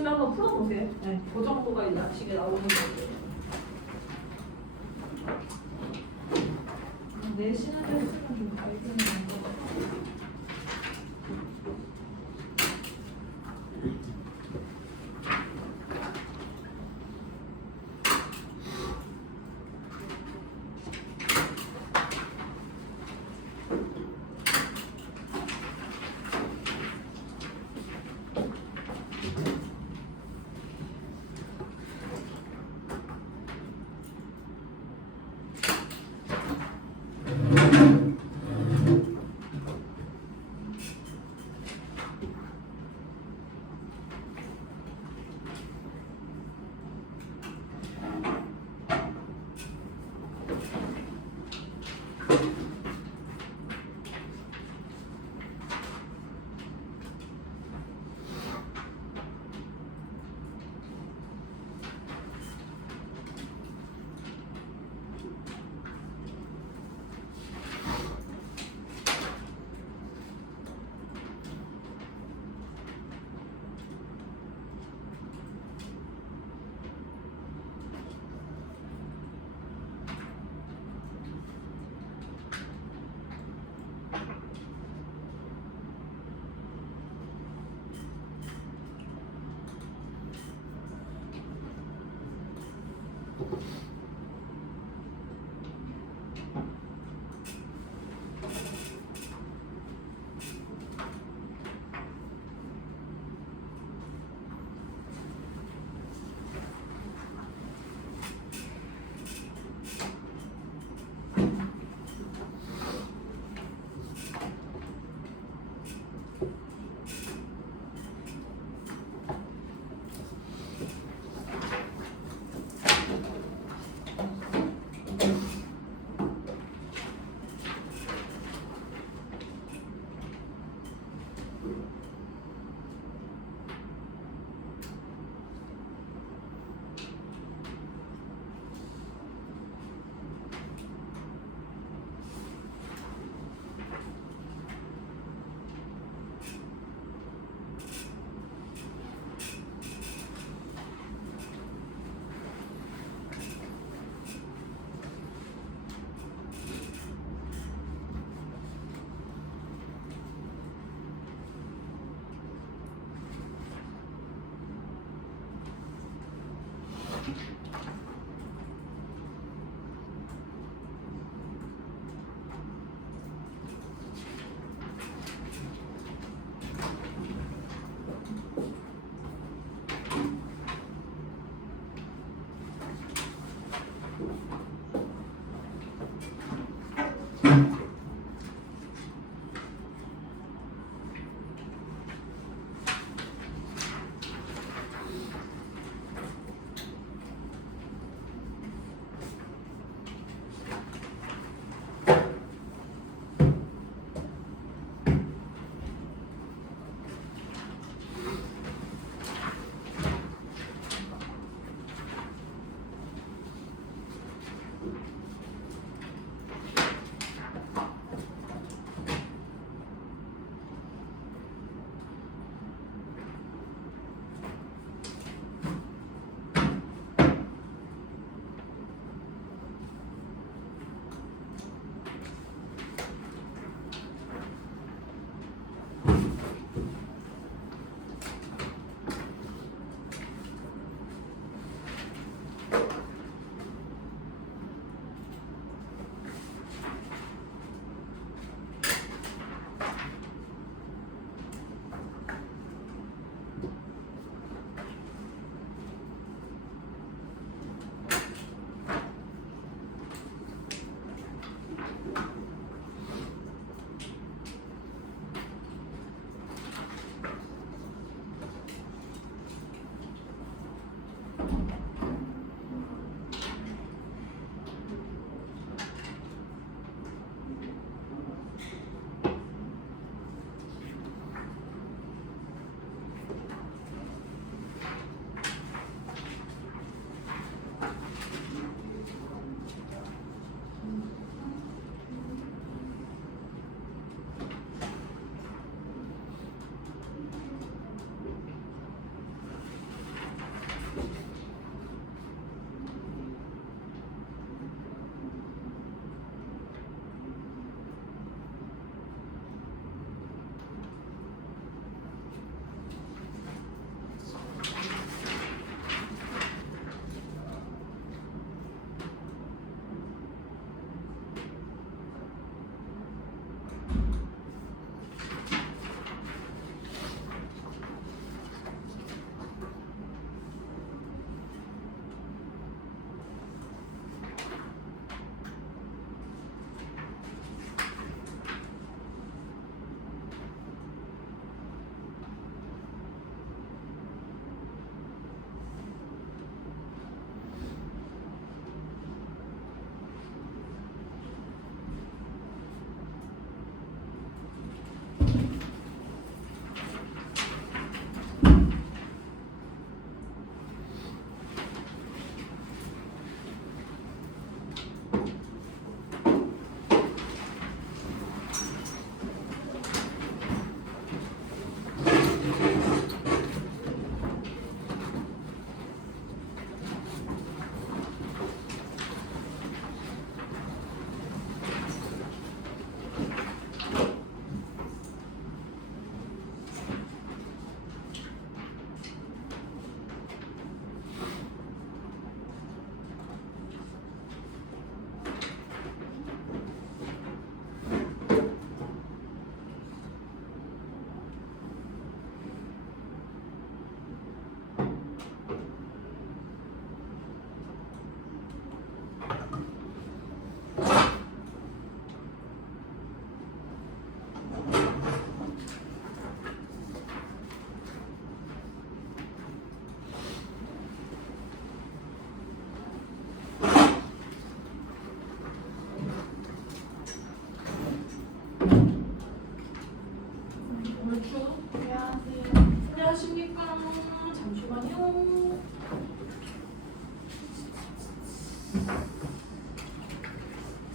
있으면 한번 풀어보세요. 네, 그 정도가 이제 아침에 나오는 거예요. 내신을 했으면 좀 발견이 된것 같아요.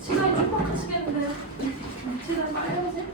시간이 촉박하시겠는데요? 시간 빨리 해야지.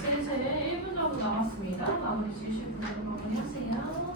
슬슬 1분 정도 남았습니다. 마무리 지으실 분들 마무리하세요.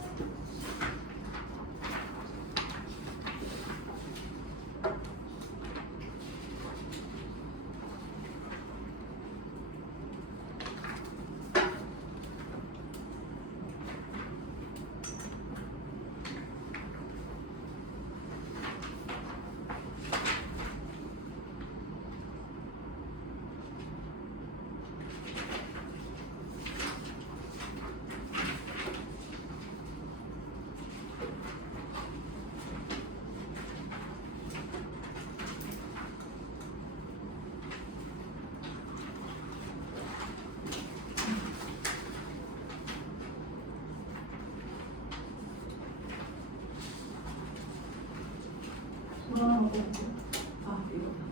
아, 이거다.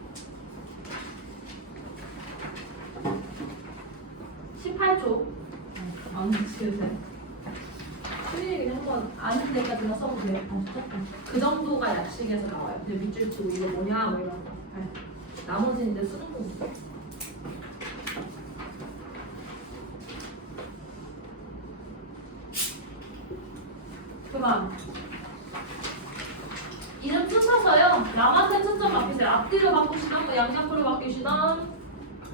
18조. 안 지으세요. 수익이 한번 아는 데까지만 써보세요. 그 정도가 약식에서 나와요. 근데 밑줄 치고 이거 뭐냐 뭐 이런 거. 네. 나머지는 이제 쓰는 거고. 그만. 이름 쓰셔서요. 남한테 초점 바뀌세요. 앞뒤로 바꾸시던 뭐 양옆으로 바뀌시던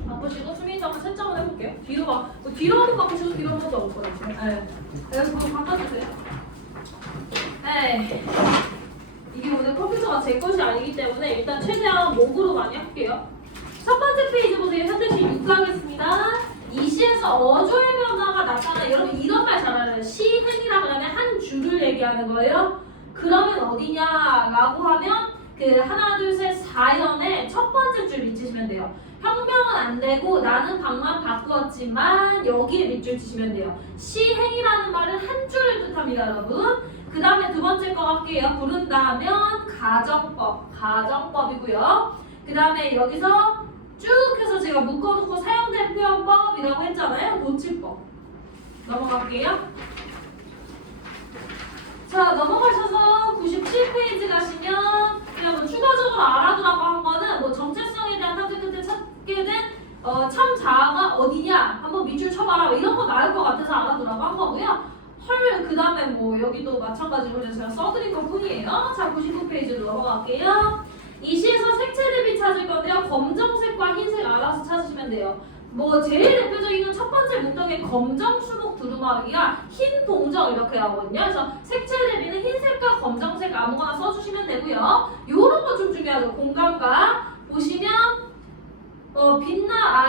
바꾸시고 수민이하고 설정을 해볼게요. 뒤로 뭐 뒤로 한번 바꾸시고 뒤로 한번 더 없거든요. 네. 그래서 그거 바꿔주세요. 네. 이게 오늘 컴퓨터가 제 것이 아니기 때문에 일단 최대한 목으로 많이 할게요. 첫 번째 페이지 보세요. 현대시 6 가겠습니다. 이 시에서 어조의 변화가 나타나. 여러분 이런 말 잘 알아요. 시행이라 그러면 한 줄을 얘기하는 거예요. 그러면 어디냐라고 하면 그 하나 둘 셋 4연의 첫 번째 줄 밑주시면 돼요. 혁명은 안 되고 나는 방만 바꾸었지만 여기에 밑줄 치시면 돼요. 시행이라는 말은 한 줄을 뜻합니다, 여러분. 그 다음에 두 번째 거 할게요. 부른다면 가정법이고요. 그 다음에 여기서 쭉 해서 제가 묶어놓고 사용된 표현법이라고 했잖아요. 도치법. 넘어갈게요. 자, 넘어가셔서 97페이지 가시면 그냥 뭐 추가적으로 알아두라고 한 거는 뭐 정체성에 대한 탐색 끝에 찾게 된 참 자아가 어디냐 한번 밑줄 쳐봐라 이런 거 나올 것 같아서 알아두라고 한 거고요. 헐, 그 다음에 뭐 여기도 마찬가지로 제가 써드린 것 뿐이에요. 자, 99페이지로 넘어갈게요. 이시에서 색채 대비 찾을 건데요. 검정색과 흰색 알아서 찾으시면 돼요. 뭐 제일 대표적인 건 첫 번째 문턱에 검정 수목 두루마기와 흰 동정 이렇게 나오거든요. 그래서 색채 대비는 흰색과 검정색 아무거나 써주시면 되고요. 요런 거 좀 중요하죠. 공감각 보시면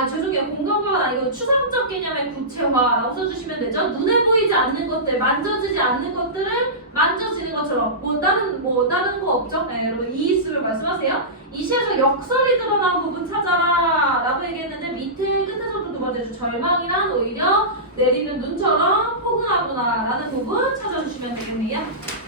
죄송해요. 공감각은 아니고 추상적 개념의 구체화라고 써주시면 되죠. 눈에 보이지 않는 것들, 만져지지 않는 것들을 만져지는 것처럼 다른 거 없죠? 네, 여러분 이해했으면 말씀하세요. 이 시에서 역설이 드러난 부분 찾아라 라고 얘기했는데 밑에 끝에서도 두 번째 주 절망이란 오히려 내리는 눈처럼 포근하구나 라는 부분 찾아주시면 되겠네요.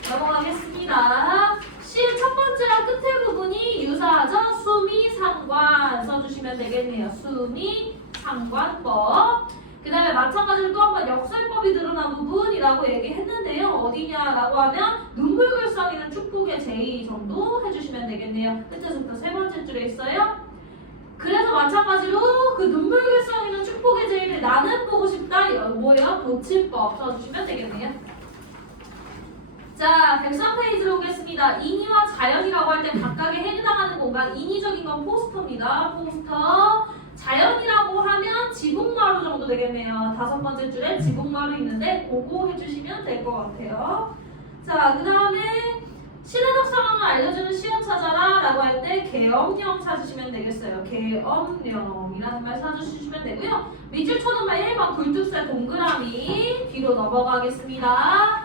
넘어가겠습니다. 시의 첫 번째와 끝에 부분이 유사하죠? 수미 상관 써주시면 되겠네요. 수미 상관법. 그 다음에 마찬가지로 또 한 번 역설법이 드러난 부분이라고 얘기했는데요. 어디냐라고 하면 눈물글썽이는 축복의 제의 정도 해주시면 되겠네요. 끝에서부터 세 번째 줄에 있어요. 그래서 마찬가지로 그 눈물글썽이는 축복의 제의를 나는 보고 싶다. 이런 뭐예요? 도치법 써주시면 되겠네요. 자, 103페이지로 오겠습니다. 인위와 자연이라고 할 때 각각의 해당하는 공간, 인위적인 건 포스터입니다. 포스터. 자연이라고 하면 지붕마루 정도 되겠네요. 다섯 번째 줄에 지붕마루 있는데 그거 해주시면 될 것 같아요. 자, 그 다음에 시대적 상황을 알려주는 시험 찾아라 라고 할 때 계엄령 찾으시면 되겠어요. 계엄령이라는 말 찾으시면 되고요. 밑줄 쳐놓으면 1번 굴뚝새 동그라미 뒤로 넘어가겠습니다.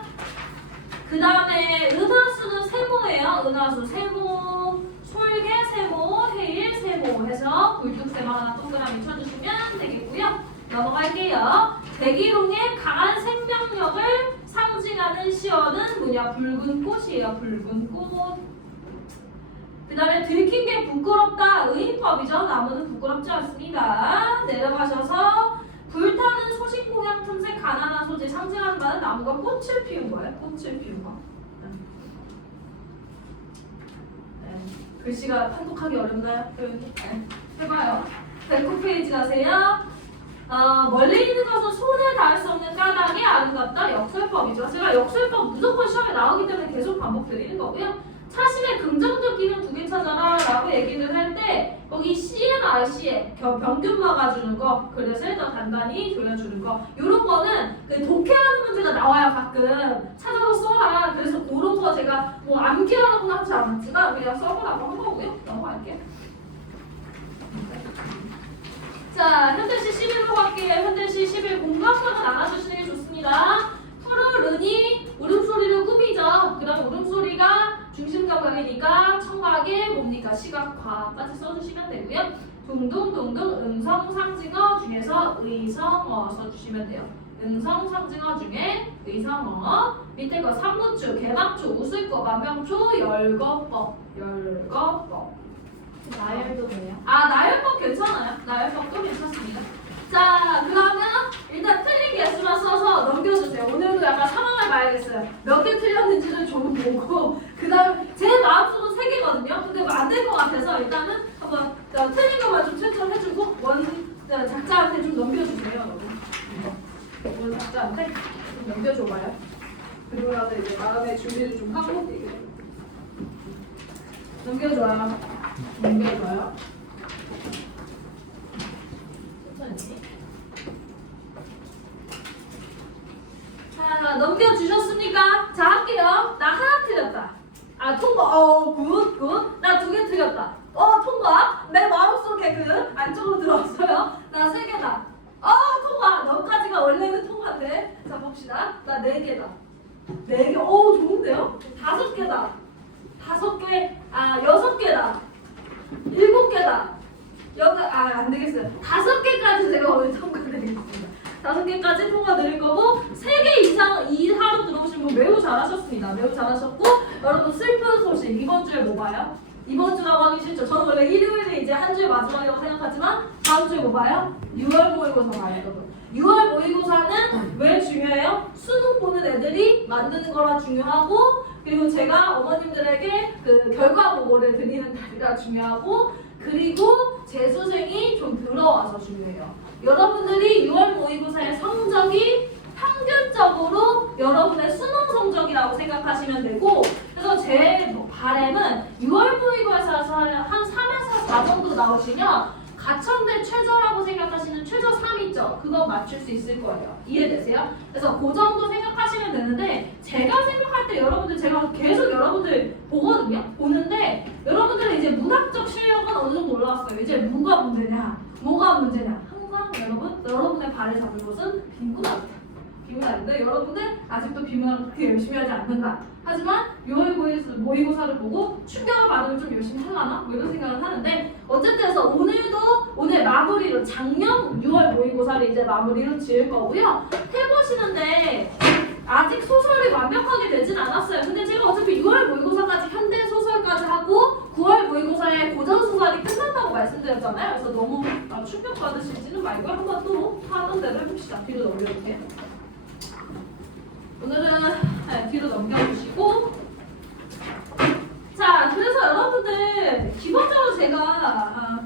그 다음에 은하수는 세모예요. 은하수 세모, 솔개 세모, 해일 세모 해서 굴뚝새만 하나 동그라미 쳐주시면 되겠고요. 넘어갈게요. 대기룡의 강한 생명력을 상징하는 시어는 뭐냐? 붉은 꽃이에요. 붉은 꽃. 그 다음에 들킨 게 부끄럽다. 의인법이죠. 나무는 부끄럽지 않습니다. 내려가셔서 불타는 소식공양 틈새 가난한 소재 상징하는 바는 나무가 꽃을 피운 거예요. 꽃을 피운 거. 네. 글씨가 판독하기 어렵나요? 네. 해봐요. 109페이지 가세요. 멀리 있는 것은 손에 닿을 수 없는 까닭이 아름답다. 역설법이죠. 제가 역설법 무조건 시험에 나오기 때문에 계속 반복드리는 거고요. 차심의 긍정적 기능 두 개 찾아라 라고 얘기를 할 때 거기 C나 RC에 병균 막아주는 거, 그릇을 더 단단히 조여주는 거, 이런 거는 그 독해하는 문제가 나와요. 가끔 찾아서 써라. 그래서 그런 거 제가 뭐 암기하라고 하지 않았지만 그냥 써보라고 한 거고요. 넘어갈게요. 자, 현대시 11로 갈게요. 현대시 11 공감각은 알아주시는 게 좋습니다. 푸르르니 울음소리를 꾸미죠. 그 다음 울음소리가 중심감각이니까 청각의 뭡니까? 시각화까지 써주시면 되고요. 둥둥둥둥 음성상징어 중에서 의성어 써주시면 돼요. 음성상징어 중에 의성어. 밑에 거 삼부추, 개막추, 웃을거, 만병초, 열거법. 나열도 돼요? 나열법 괜찮아요. 나열법도 괜찮습니다. 자, 그러면 일단 틀린 개수만 써서 넘겨주세요. 오늘도 약간 상황을 봐야겠어요. 몇 개 틀렸는지를 좀 보고 그 다음 제 마음속은 3개거든요. 근데 안 될 것 같아서 일단은 한번 틀린 것만 좀 채점해주고 작자한테 좀 넘겨주세요. 여러분. 작자한테 좀 넘겨줘봐요. 그리고 나서 이제 마음의 준비를 좀 하고 넘겨줘요. 자, 넘겨주셨습니까? 자, 할게요. 나 하나 틀렸다. 통과. 굿. 나 2개 틀렸다. 통과. 내 마음속에 안쪽으로 들어왔어요. 나 3개다. 통과. 너까지가 원래는 통과인데. 자, 봅시다. 나 4개다. 4개. 좋은데요? 5개다. 5개. 6개다. 7개다. 안 되겠어요. 5개까지 제가 오늘 통과드리겠습니다. 5개까지 통과드릴 거고 3개 이상 이하로 들어오신 분 매우 잘하셨습니다. 매우 잘하셨고 여러분 슬픈 소식 이번 주에 뭐 봐요? 이번 주라고 하기 싫죠. 저는 원래 일요일이 이제 한 주의 마지막이라고 생각하지만 다음 주에 뭐 봐요? 6월 모의고사 봐요. 여러분. 6월 모의고사는 왜 중요해요? 수능 보는 애들이 만드는 거라 중요하고 그리고 제가 어머님들에게 그 결과 보고를 드리는 날이라 중요하고 그리고 재수생이 좀 들어와서 중요해요. 여러분들이 6월 모의고사의 성적이 평균적으로 여러분의 수능 성적이라고 생각하시면 되고 그래서 제 바람은 6월 모의고사에서 4 정도 나오시면 가천대 최저라고 생각하시는 최저 3 있죠? 그거 맞출 수 있을 거예요. 이해되세요? 그래서 그 정도 생각하시면 되는데 제가 생각할 때 여러분들 제가 계속 여러분들 보거든요? 보는데 여러분들은 이제 문학적 실력은 어느 정도 올라왔어요. 이제 뭐가 문제냐? 뭐가 문제냐? 항상 여러분의 발을 잡을 것은 빈곤합니다. 빈곤한데 여러분은 아직도 빈곤을 그렇게 열심히 하지 않는다. 하지만 6월 모의고사를 보고 충격을 받으면 좀 열심히 하려나? 뭐 이런 생각을 하는데 어쨌든 그래서 오늘 마무리로 작년 6월 모의고사를 이제 마무리로 지을 거고요. 해보시는데 아직 소설이 완벽하게 되진 않았어요. 근데 제가 어차피 6월 모의고사까지 현대 소설까지 하고 9월 모의고사에 고전 소설이 끝난다고 말씀드렸잖아요. 그래서 너무 충격 받으실지는 말고 한번 또 하던 대로 해봅시다. 뒤로 넘겨주세요. 오늘은 뒤로 넘겨주시고 자 그래서 여러분들 기본적으로 제가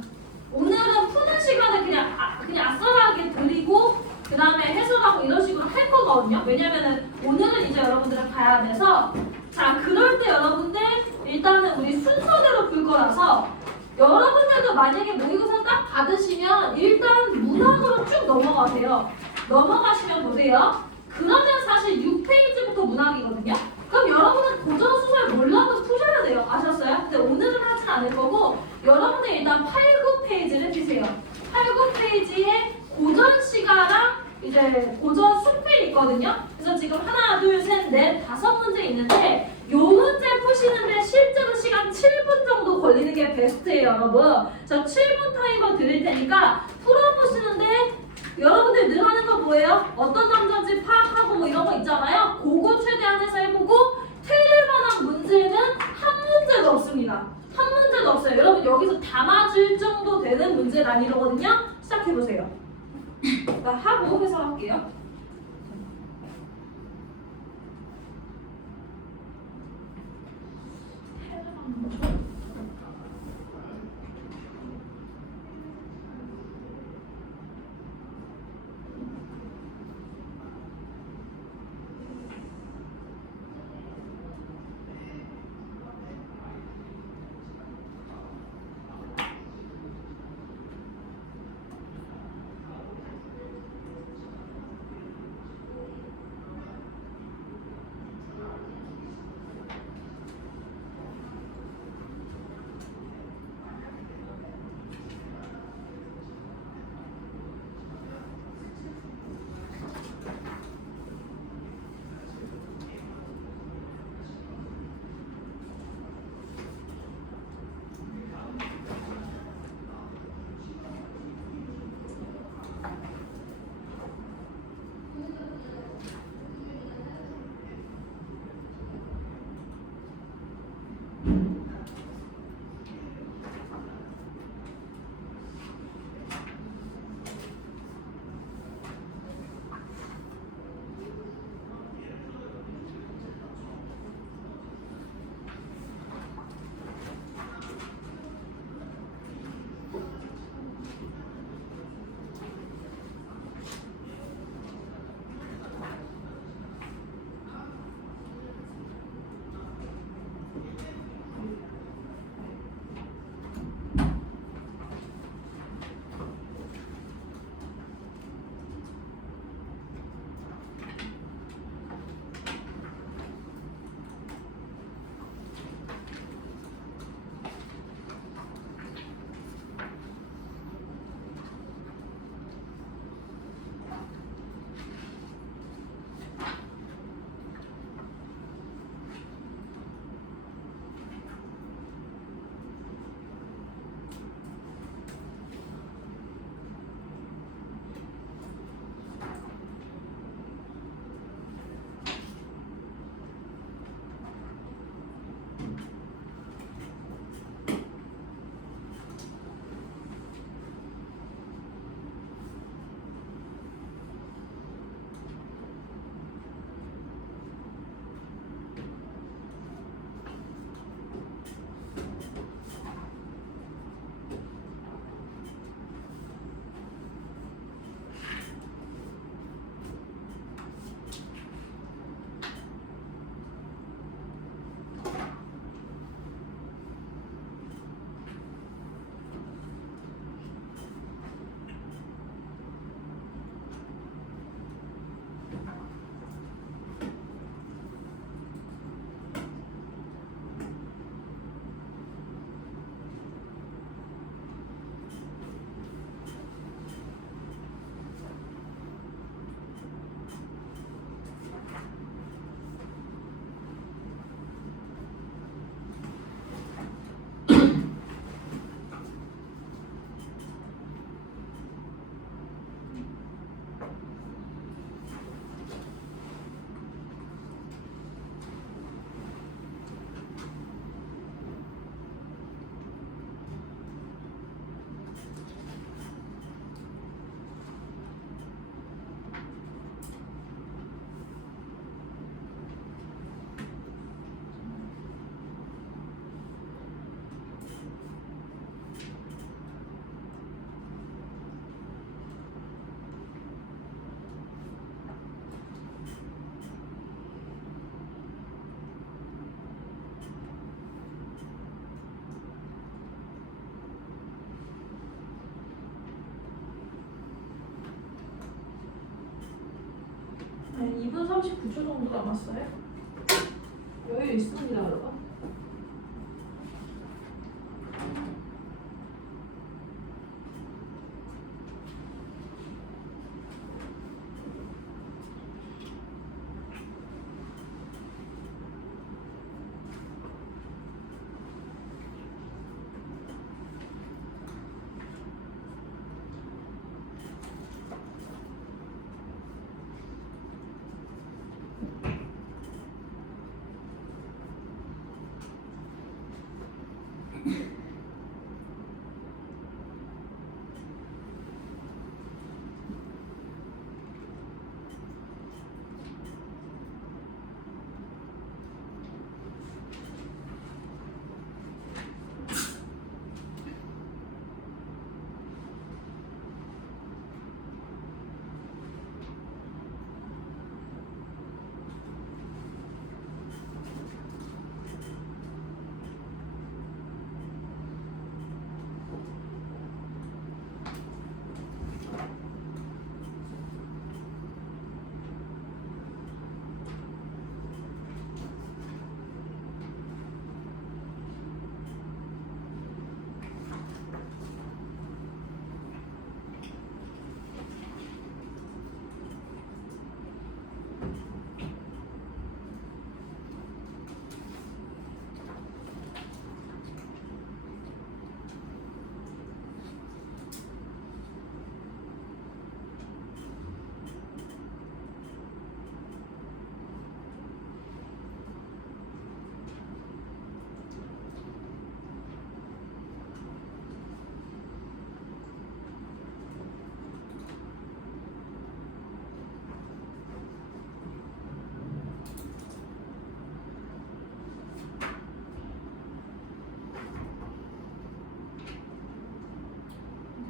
오늘은 푸는 시간을 그냥 아싸하게 드리고 그 다음에 해설하고 이런 식으로 할 거거든요. 왜냐면은 오늘은 이제 여러분들은 가야 돼서 자 그럴 때 여러분들 일단은 우리 순서대로 풀 거라서 여러분들도 만약에 모의고사 딱 받으시면 일단 문학으로 쭉 넘어가세요. 넘어가시면 보세요. 그러면 사실 6페이지부터 문학이거든요. 그럼 여러분은 고전 소설 몰라도 푸셔야 돼요. 아셨어요? 근데 오늘은 하진 않을 거고 여러분은 일단 8, 9페이지를 푸세요. 8, 9페이지에 고전 시가랑 이제 고전 숙필 있거든요. 그래서 지금 하나, 둘, 셋, 넷, 5문제 있는데 요 문제 푸시는데 실제로 시간 7분 정도 걸리는 게 베스트예요, 여러분. 저 7분 타이머 드릴 테니까 풀어보시는데 여러분들 늘 하는 거 뭐예요? 어떤 남자인지 파악하고 뭐 이런 거 있잖아요. 그거 최대한 해서 해보고 틀릴 만한 문제는 한 문제도 없습니다. 한 문제도 없어요. 여러분 여기서 다 맞을 정도 되는 문제 난이도거든요. 시작해보세요. 나 하고 해설할게요. 2분 39초 정도 남았어요. 여유 있습니다, 여러분.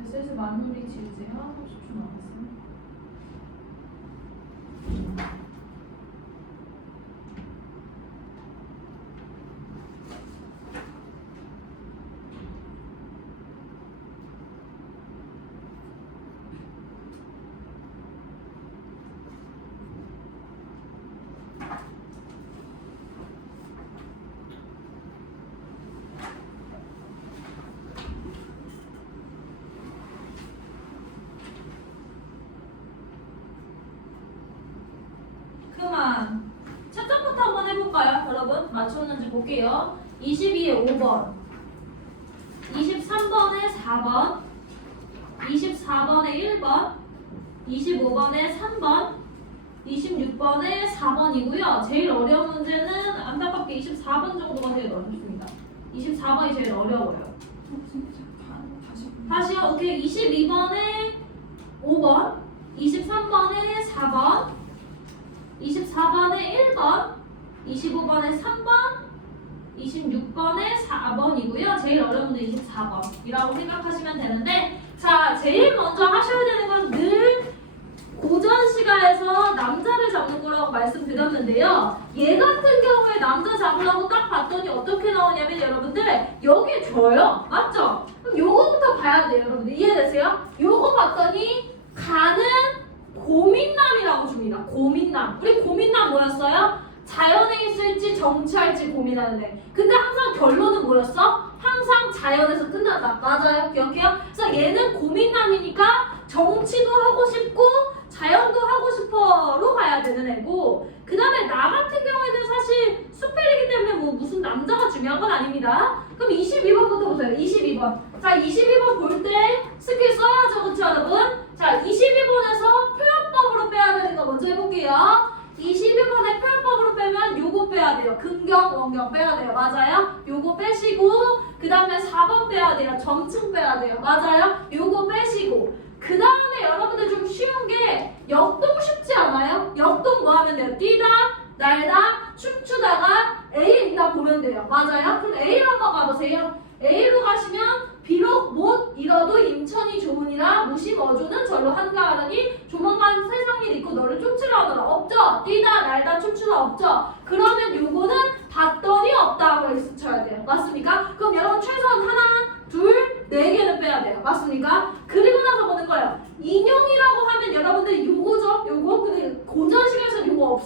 슬슬 마무리 지으세요. 30초 남았어요. 그만. 채점부터 한번 해볼까요, 여러분? 맞췄는지 볼게요. 22에 5번, 23번에 4번, 24번에 1번, 25번에 3번, 26번에 4번이고요. 제일 어려운 문제는 안타깝게 24번 정도가 제일 어렵습니다. 24번이 제일 어려워요. 다시요. 오케이. 22번에 5번, 23번에 4번, 24번에 1번, 25번에 3번, 26번에 4번이고요. 제일 어려운 문제 24번이라고 생각하시면 되는데, 자, 제일 먼저 하셔야 되는 건 늘 고전 시가에서 남자를 잡는 거라고 말씀드렸는데요. 얘 같은 경우에 남자 잡으라고 딱 봤더니 어떻게 나오냐면 여러분들 여기 줘요. 맞죠? 그럼 요거부터 봐야 돼요. 여러분들 이해되세요? 요거 봤더니 가는 고민남이라고 줍니다. 고민남. 우리 고민남 뭐였어요? 자연에 있을지 정치할지 고민하는데. 근데 항상 결론은 뭐였어? 항상 자연에서 끝난다. 맞아요? 기억해요? 그래서 얘는 고민남이니까 정치도 하고 싶고 자연도 하고 싶어로 가야 되는 애고, 그 다음에 나 같은 경우에는 사실 수필이기 때문에 뭐 무슨 남자가 중요한 건 아닙니다. 그럼 22번부터 보세요. 22번. 자, 22번 볼 때 스킬 써야죠. 그쵸 여러분? 자, 22번에서 표현법으로 빼야 되는 거 먼저 해볼게요. 22번에 표현법으로 빼면 요거 빼야 돼요. 근경, 원경 빼야 돼요. 맞아요? 요거 빼시고, 그 다음에 4번 빼야 돼요. 점층 빼야 돼요. 맞아요? 요거 빼시고, 그 다음에 여러분들 좀 쉬운 게 역동 쉽지 않아요? 역동 뭐 하면 돼요? 뛰다, 날다, 춤추다가 A에 있다 보면 돼요. 맞아요? 그럼 A로 한번 가보세요. A로 가시면 비록 못 잃어도 인천이 좋으니라 무심 어조는 절로 한가하느니 조만간 세상 일 있고 너를 쫓으라 하더라. 없죠? 뛰다, 날다, 춤추다 없죠? 그러면 요거는 봤더니 없다고 X 쳐야 돼요. 맞습니까? 그럼 여러분 최소한 하나, 둘, 네 개는 빼야 돼요. 맞습니까? 그리고 나서 보는 거예요. 인용이라고 하면 여러분들 요거죠? 요거? 근데 고전 시간에서는 요거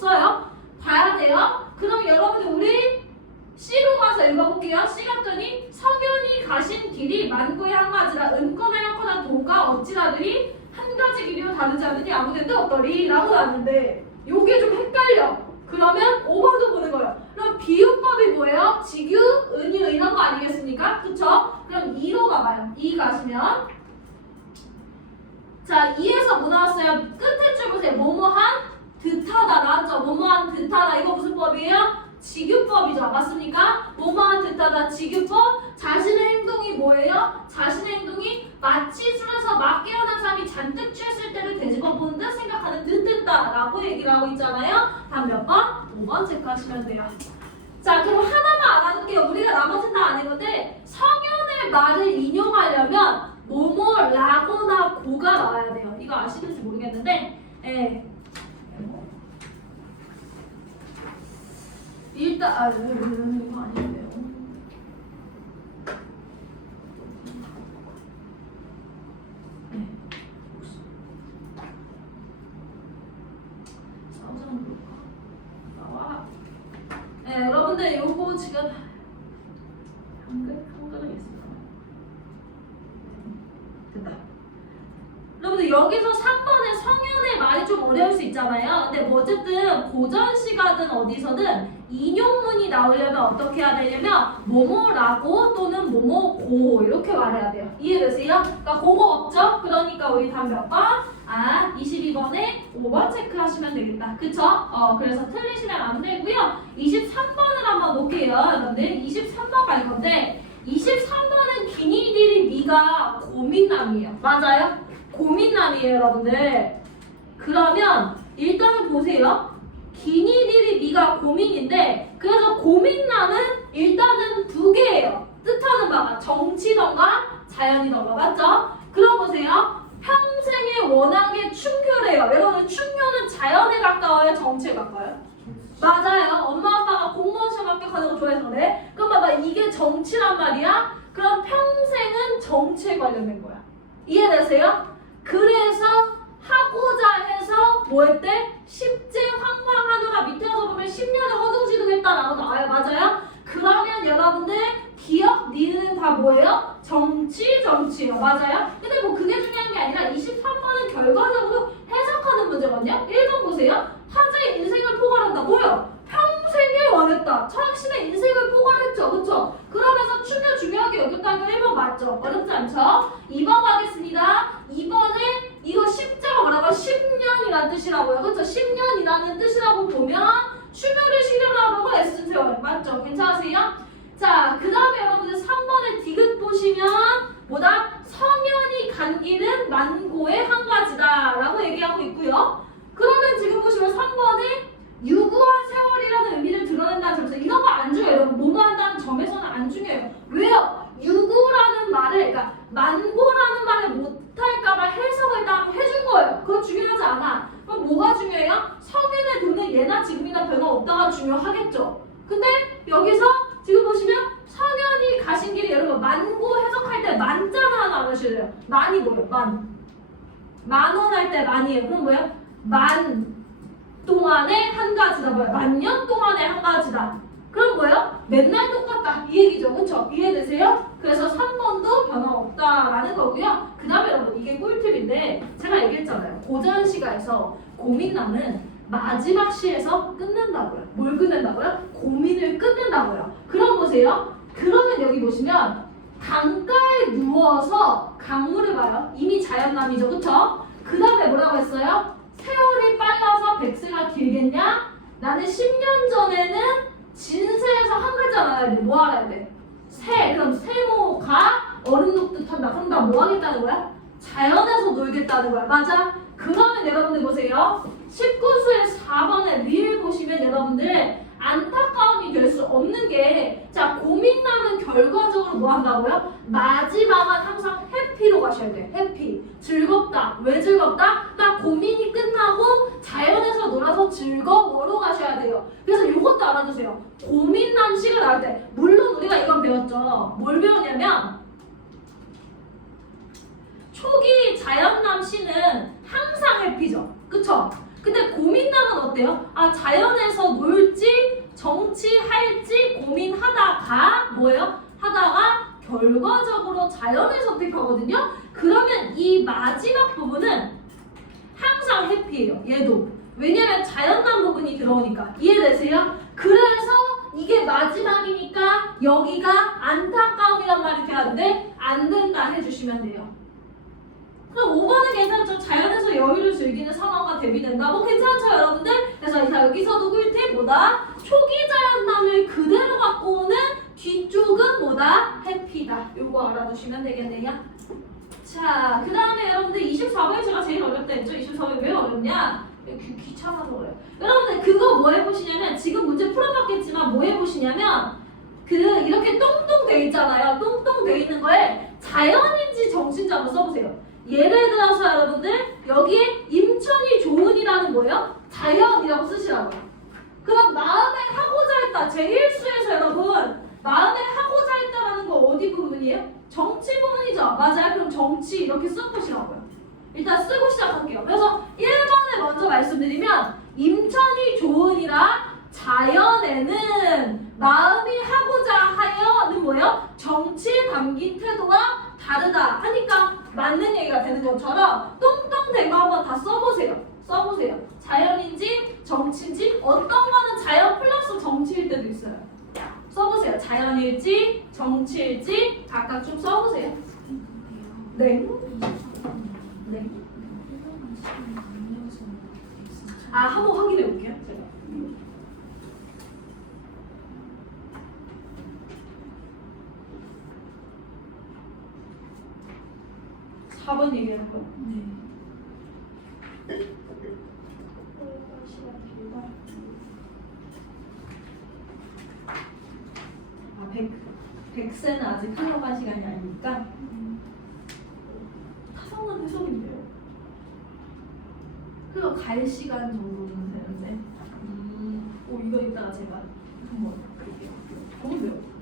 길이 만고의 한 가지라 은거나 역거나 도가 어찌라들이 한 가지 길이로 다르지 않으니 아무데도 없더리 라고 나왔는데 요게 좀 헷갈려. 그러면 5번도 보는 거예요. 그럼 비유법이 뭐예요? 직유, 은유 이런 거 아니겠습니까? 그쵸? 그럼 2로 가봐요. 2 가시면 자 2에서 뭐 나왔어요? 끝에 줄 보세요. 뭐뭐한 듯하다 나왔죠? 뭐뭐한 듯하다 이거 무슨 법이에요? 직유법이죠. 맞습니까? 뭐뭐한 듯하다 직유법. 자신의 행동이 뭐예요? 자신의 행동이 마치 술에서 막 깨어난 사람이 잔뜩 취했을 때를 되짚어 보는 듯 생각하는 듯했다 라고 얘기를 하고 있잖아요. 다음 몇 번? 5번 체크하시면 돼요. 자 그럼 하나만 알아둘게요. 우리가 나머지는 다 아는 건데 성현의 말을 인용하려면 뭐뭐라거나 고가 나와야 돼요. 이거 아시는지 모르겠는데 일단 이거 아닌데요. 나와. 여러분들 요거 지금 한글이 있습니다. 됐다. 여러분들 여기서 3번에 성현의 말이 좀 어려울 수 있잖아요. 근데 뭐 어쨌든 고전시가든 어디서든 인용문이 나오려면 어떻게 해야 되냐면 뭐뭐라고 또는 뭐뭐고 이렇게 말해야 돼요. 이해되세요? 그러니까 그거 없죠? 그러니까 우리 다음 몇 번? 22번에 5번 체크하시면 되겠다. 그쵸? 그래서 틀리시면 안 되고요. 23번을 한번 볼게요. 여러분들 23번 갈 건데 23번은 기니디리 미가 고민남이에요. 맞아요? 고민남이에요, 여러분들. 그러면 일단은 보세요. 기니디리 미가 고민인데 그래서 고민남은 일단은 두 개예요. 뜻하는 바가 정치던가 자연이던가 맞죠? 그럼 보세요. 평생에 워낙에 충교래요. 여러분 충교는 자연에 가까워요? 정치에 가까워요? 맞아요. 엄마 아빠가 공무원 시험 합격하는 거 좋아해서 그래. 그럼 봐봐 이게 정치란 말이야? 그럼 평생은 정치에 관련된 거야. 이해되세요? 그래서 하고자 해서 뭐 했대? 십제 황망하노라 밑에 가서 보면 10년을 허둥지둥했다라고 나와요. 맞아요? 그러면 여러분들 기억, 니은 다 뭐예요? 정치예요. 맞아요? 근데 뭐 그게 중요한 게 아니라 23번은 결과적으로 해석하는 문제거든요. 1번 보세요. 화자의 인생을 포괄한다. 뭐예요? 평생에 원했다. 철학신의 인생을 포괄했죠. 그쵸? 그러면서 충격 중요하게 여겼다는 게 1번 맞죠? 어렵지 않죠? 2번 가겠습니다. 2번에 이거 십자가 뭐라고? 10년이라는 뜻이라고요. 그쵸? 10년이라는 뜻이라고 보면 충혈을 실현하라고 에센스 세워요. 맞죠? 괜찮으세요? 자, 그 다음에 여러분들 3번에 디귿 보시면 뭐다? 성현이 간 길은 만고의 한 가지다 라고 얘기하고 있고요. 그러면 지금 보시면 3번에 유구한 세월이라는 의미를 드러낸다는 점에서 이런 거 안 중요해요. 여러분 뭐뭐 한다는 점에서는 안 중요해요. 왜요? 유구라는 말을 그러니까 만고라는 말을 못할까봐 해석을 딱 해준 거예요. 그거 중요하지 않아. 그럼 뭐가 중요해요? 성인의 돈은 예나 지금이나 변함없다가 중요하겠죠. 근데 여기서 지금 보시면 성현이 가신 길이 여러분 만고 해석할 때 만자는 하나 안 하셔야 만이 뭐예요? 만원 할 때 만이에요. 그럼 뭐예요? 만 동안의 한 가지다. 뭐야? 만년 동안의 한 가지다. 그럼 뭐예요? 맨날 똑같다. 이 얘기죠. 그쵸? 이해되세요? 그래서 3번도 변함없다라는 거고요. 그 다음에 여러분 이게 꿀팁인데 제가 얘기했잖아요. 고전시가에서 고민남은 마지막 시에서 끝낸다고요. 뭘 끝낸다고요? 고민을 끝낸다고요. 그럼 보세요. 그러면 여기 보시면 강가에 누워서 강물을 봐요. 이미 자연남이죠. 그쵸? 그 다음에 뭐라고 했어요? 세월이 빨라서 백세가 길겠냐? 나는 10년 전에는 진세에서 한 글자 알아야 돼. 뭐 알아야 돼? 새. 그럼 세모가 얼음 녹듯 한다. 그럼 나 뭐 하겠다는 거야? 자연에서 놀겠다는 거야. 맞아? 그러면 여러분들 보세요. 19수의 4번에 리을 보시면 여러분들 안타까움이 될 수 없는 게 자 고민남은 결과적으로 뭐 한다고요? 마지막은 항상 해피로 가셔야 돼. 해피. 즐겁다. 왜 즐겁다? 나 고민이 끝나고 자연에서 놀아서 즐거워로 가셔야 돼요. 그래서 이것도 알아두세요. 고민남 시가 나올 때 물론 우리가 이건 배웠죠. 뭘 배웠냐면 초기 자연남 시는 항상 해피죠. 그쵸? 근데 고민남은 어때요? 아 자연에서 놀지 정치할지 고민하다가 뭐예요? 하다가 결과적으로 자연을 선택하거든요. 그러면 이 마지막 부분은 항상 해피해요. 얘도. 왜냐면 자연난 부분이 들어오니까. 이해되세요? 그래서 이게 마지막이니까 여기가 안타까움이란 말이 되는데 안 된다 해주시면 돼요. 그럼 5번은 괜찮죠? 자연에서 여유를 즐기는 상황과 대비된다. 뭐 괜찮죠 여러분들? 그래서 자, 여기서도 꿀팁 뭐다? 초기 자연남을 그대로 갖고 오는 뒤쪽은 뭐다? 해피다. 요거 알아두시면 되겠네요. 자, 그 다음에 여러분들 24번이 제가 제일 어렵다 했죠? 24번이 왜 어렵냐? 귀찮아서 그래요. 여러분들 그거 뭐 해보시냐면 지금 문제 풀어봤겠지만 뭐 해보시냐면 이렇게 똥똥 돼 있잖아요. 똥똥 돼 있는 거에 자연인지 정신인지 한번 써보세요. 예를 들어서 여러분들 여기에 임천이 좋은이라는 거예요. 자연이라고 쓰시라고요. 그럼 마음에 하고자 했다. 제1수에서 여러분 마음에 하고자 했다라는 거 어디 부분이에요? 정치 부분이죠. 맞아요. 그럼 정치 이렇게 써보시라고요. 일단 쓰고 시작할게요. 그래서 1번을 먼저 말씀드리면 임천이 좋으니라 자연에는 마음이 하고자 하여는 뭐예요? 정치에 담긴 태도와 다르다 하니까 맞는 얘기가 되는 것처럼 똥똥된 거 한번 다 써보세요. 써보세요. 자연인지 정치인지 어떤 거는 자연 플러스 정치일 때도 있어요. 써보세요. 자연일지 정치일지 각각 좀 써보세요. 네. 네. 아, 한번 확인해 볼게요. 제가. 4번 얘기할 거예요. 네. 아, 100세는 아직 흘러갈 시간이 아니니까 타성은 해석인데요. 흘러갈 시간 정도는 되는데 이거 이따가 제가 한번 볼게요. 좋은데요?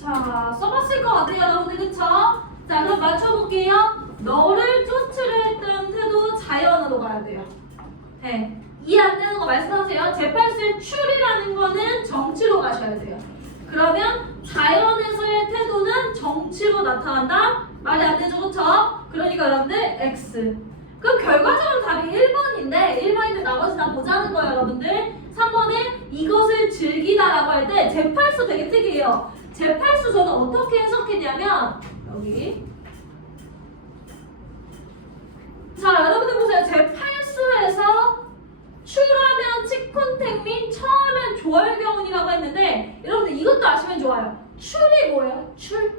자, 써봤을 것 같아요, 여러분들. 그쵸? 자, 그럼 맞춰볼게요. 너를 쫓으려 했던 태도 자연으로 가야 돼요. 네. 이해 안 되는 거 말씀하세요. 제8수의 출이라는 거는 정치로 가셔야 돼요. 그러면 자연에서의 태도는 정치로 나타난다? 말이 안 되죠, 그쵸? 그러니까 여러분들 X. 그럼 결과적으로 답이 1번인데 1번인데 나머지 다 보자는 거예요, 여러분들. 3번에 이것을 즐기다라고 할 때 제8수 되게 특이해요. 제8수 저는 어떻게 해석했냐면 여기 자, 여러분들 보세요. 제8수에서 출하면 치쿤택민, 처하면 조월경운이라고 했는데 여러분들 이것도 아시면 좋아요. 출이 뭐예요? 출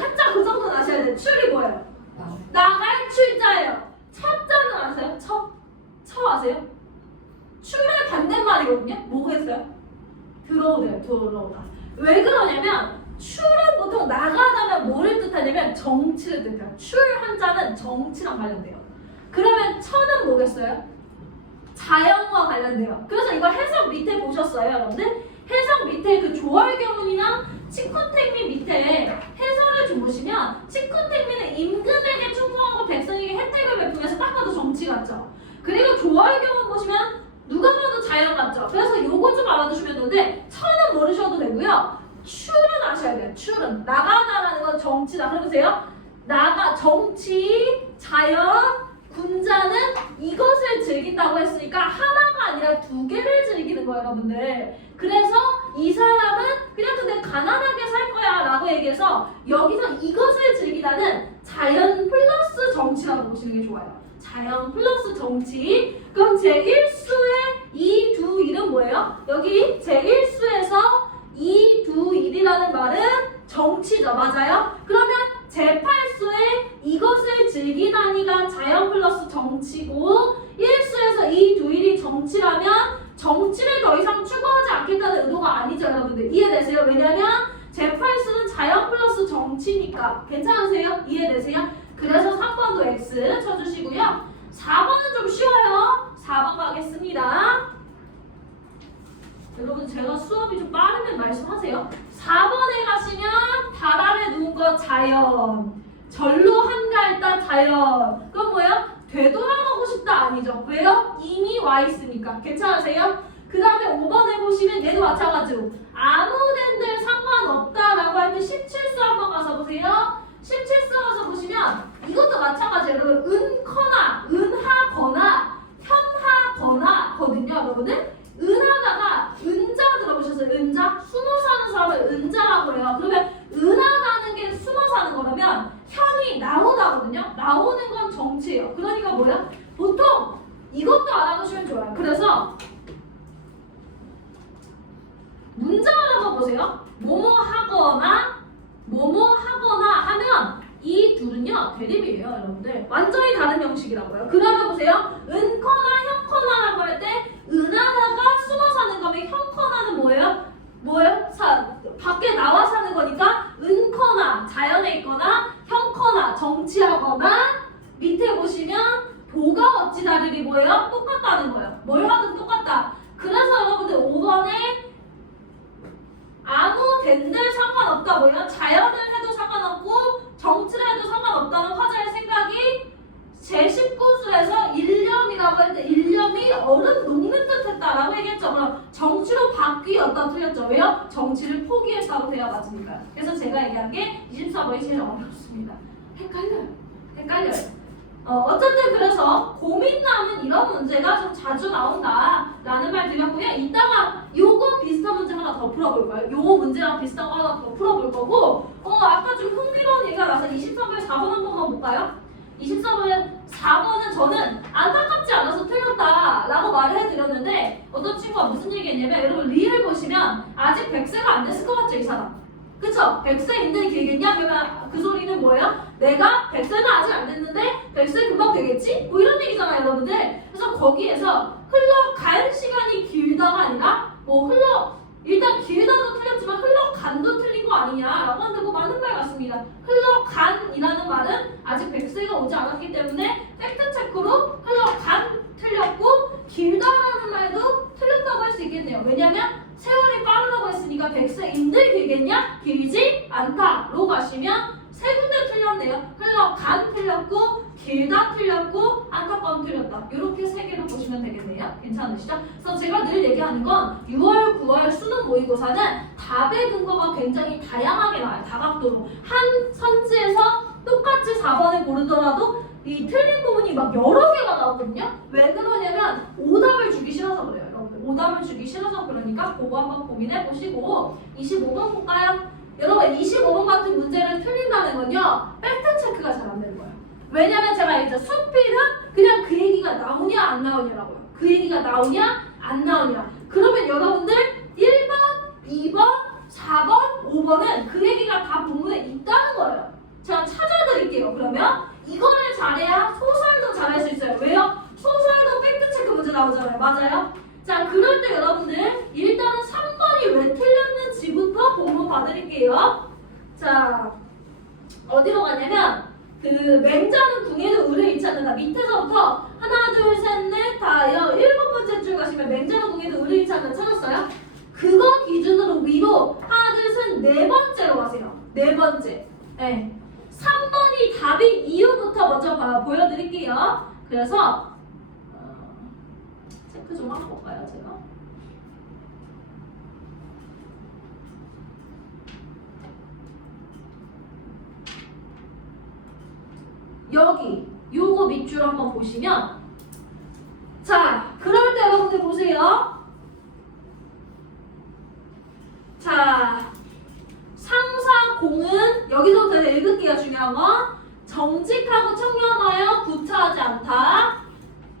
한자 그 정도는 아셔야 돼요. 출이 뭐예요? 나갈 출자예요. 첫자는 아세요? 처 아세요? 출의 반대말이거든요. 뭐겠어요? 들어오다. 왜 그러냐면 출은 보통 나가다면 뭐를 뜻하냐면 정치를 뜻해요. 출 한자는 정치랑 관련돼요. 그러면 처는 뭐겠어요? 자연과 관련돼요. 그래서 이거 해석 밑에 보셨어요, 여러분들? 해석 밑에 그 조월경운이랑 치쿤택민 밑에 해설을 좀 보시면 치쿤택민은 임금에게 충성하고 백성에게 혜택을 베풀면서 딱 봐도 정치 같죠? 그리고 조월경운 보시면 누가 봐도 자연 같죠? 그래서 요거 좀 알아두시면 되는데 처는 모르셔도 되고요. 출은 아셔야 돼요. 출은 나가다라는 건 정치다. 그럼 보세요. 정치, 자연, 군자는 이것을 즐긴다고 했으니까 하나가 아니라 두 개를 즐기는 거예요, 여러분들. 그래서 이 사람은 그냥 근데 가난하게 살 거야 라고 얘기해서 여기서 이것을 즐기다는 자연 플러스 정치라고 보시는 게 좋아요. 자연 플러스 정치. 그럼 제1수의 이 두 일은 뭐예요? 여기 제1수에서 이 두 일이라는 말은 정치죠. 맞아요? 그러면 제8수의 이것을 즐기다니가 자연 플러스 정치고 1수에서 이 두 일이 정치라면 정치를 더 이상 추구하지 않겠다는 의도가 아니죠, 여러분들. 이해되세요? 왜냐면 제8수는 자연 플러스 정치니까. 괜찮으세요? 이해되세요? 그래서 3번도 X 쳐주시고요. 4번은 좀 쉬워요. 4번 가겠습니다. 여러분 제가 수업이 좀 빠르면 말씀하세요. 4번에 가시면 달 아래 누운 거 자연, 절로 한가했다 자연. 그건 뭐예요? 되돌아가고 싶다 아니죠. 왜요? 이미 와 있으니까. 괜찮으세요? 그 다음에 5번에 보시면 얘도 마찬가지로 아무 덴들 상관없다라고 할 때 17수 한번 가서 보세요. 17수 가서 보시면 이것도 마찬가지예요. 여러분 은커나 은하거나 현하거나 거든요, 여러분들. 은하다가 은자 들어보셨어요? 은자? 숨어 사는 사람을 은자라고 해요. 그러면 은하다는 게 숨어 사는 거라면 현이 나오다거든요. 나오는 건 정치예요. 그러니까 뭐야? 보통 이것도 알아두시면 좋아요. 그래서 문장을 한번 보세요. 뭐뭐 하거나 하면 이 둘은요 대립이에요, 여러분들. 완전히 다른 형식이라고요. 그러면 보세요. 은커나 현커나라고 할 때 은하다가 숨어 사는 거면 현커나는 뭐예요? 밖에 나와 사는 거니까 은커나 자연에 있거나 현커나 정치하거나. 밑에 보시면 도가 어찌 다르리 뭐예요? 똑같다는 거예요. 뭘 하든 똑같다. 그래서 여러분들 5번에 아무 덴들 상관없다 뭐예요? 자연을 해도 상관없고 정치를 해도 상관없다는 화자의 생각이 제19수에서 일념이라고 할 때 일념이 얼음 녹는 듯 했다라고 얘기했죠. 그럼 정치로 바뀌었다 틀렸죠. 왜요? 정치를 포기했다고 돼야 맞으니까요. 그래서 제가 얘기한 게 24번이 제일 어렵습니다. 헷갈려요. 어쨌든 그래서 고민 남은 이런 문제가 좀 자주 나온다라는 말 드렸고요. 이따가 요거 비슷한 문제 하나 더 풀어볼 거예요. 요거 문제랑 비슷한 거 하나 더 풀어볼 거고 아까 좀 흥미로운 얘기가 나서 23번에 4번 한 번만 볼까요? 24번에 4번은 저는 안타깝지 않아서 틀렸다라고 말을 해드렸는데 어떤 친구가 무슨 얘기했냐면 여러분 리을 보시면 아직 100세가 안 됐을 것 같죠, 이 사람? 그쵸? 100세인데 길겠냐? 그러면 그 소리는 뭐예요? 내가 100세는 아직 안 됐는데 100세 금방 되겠지? 뭐 이런 얘기잖아요, 여러분들. 그래서 거기에서 흘러간 시간이 길다가 아니라 일단 길다도 틀렸지만 흘러간도 틀린 거 아니냐라고 하는데 뭐 맞는 말 같습니다. 흘러간이라는 말은 아직 100세가 오지 않았기 때문에 팩트체크로 흘러간 틀렸고 길다라는 말도 틀렸다고 할 수 있겠네요. 왜냐면 세월이 빠르다고 했으니까 100세인들 길겠냐? 길지 않다로 가시면 세 군데 틀렸네요. 흘러간 틀렸고 길다 틀렸고 안타까움 틀렸다. 이렇게 세 개로 보시면 되겠네요. 괜찮으시죠? 그래서 제가 늘 얘기하는 건 6월, 9월 수능 모의고사는 답의 근거가 굉장히 다양하게 나와요. 다각도로. 한 선지에서 똑같이 4번을 고르더라도 이 틀린 부분이 막 여러 개가 나오거든요. 왜 그러냐면 오답을 주기 싫어서 그래요. 여러분. 오답을 주기 싫어서 그러니까 그거 한번 고민해 보시고 25번 볼까요? 여러분 25번 같은 문제를 틀린다는 건요. 팩트체크가 잘 안 되는 거예요. 왜냐면 제가 이제 수필은 그냥 그 얘기가 나오냐 안 나오냐라고요. 그 얘기가 나오냐 안 나오냐. 그러면 여러분들 1번, 2번, 4번, 5번은 그 얘기가 다 본문에 있다는 거예요. 제가 찾아드릴게요. 그러면 이거를 잘해야 소설도 잘할 수 있어요. 왜요? 소설도 팩트체크 문제 나오잖아요. 맞아요? 자, 그럴 때 여러분들 일단은 3번이 왜 틀렸는지부터 본문 봐드릴게요. 자, 어디로 가냐면 그 맹자는 궁에도 을을 잃지 않는다. 밑에서부터 하나, 둘, 셋, 넷, 다 7번째 줄 가시면 맹자는 궁에도 을을 잃지 않는다 찾았어요? 그거 기준으로 위로 하나, 둘, 셋, 네 번째로 가세요. 네 번째. 네. 3번이 답인 이유부터 먼저 보여드릴게요. 그래서 체크 좀 하고 볼까요, 제가? 여기 요거 밑줄 한번 보시면 자 그럴 때 여러분들 보세요. 자 상사공은 여기서부터 읽을게요. 중요한 건 정직하고 청렴하여 구차하지 않다.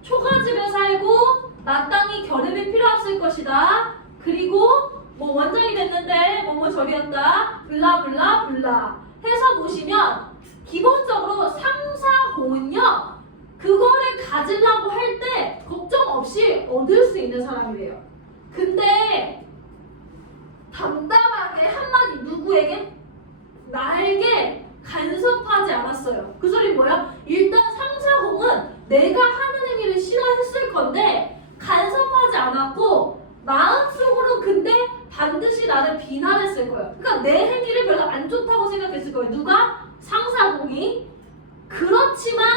초가집에 살고 마땅히 겨름이 필요했을 것이다. 그리고 뭐 원장이 됐는데 뭐뭐 저리였다. 블라블라 블라 해서 보시면 기본적으로 상사공은요. 그거를 가지려고 할 때 걱정 없이 얻을 수 있는 사람이래요. 근데 담담하게 한마디 누구에게? 나에게 간섭하지 않았어요. 그 소리 뭐야? 일단 상사공은 내가 하는 행위를 싫어했을 건데 간섭하지 않았고 마음속으로 근데 반드시 나를 비난했을 거예요. 그러니까 내 행위를 별로 안 좋다고 생각했을 거예요. 누가? 상사공이. 그렇지만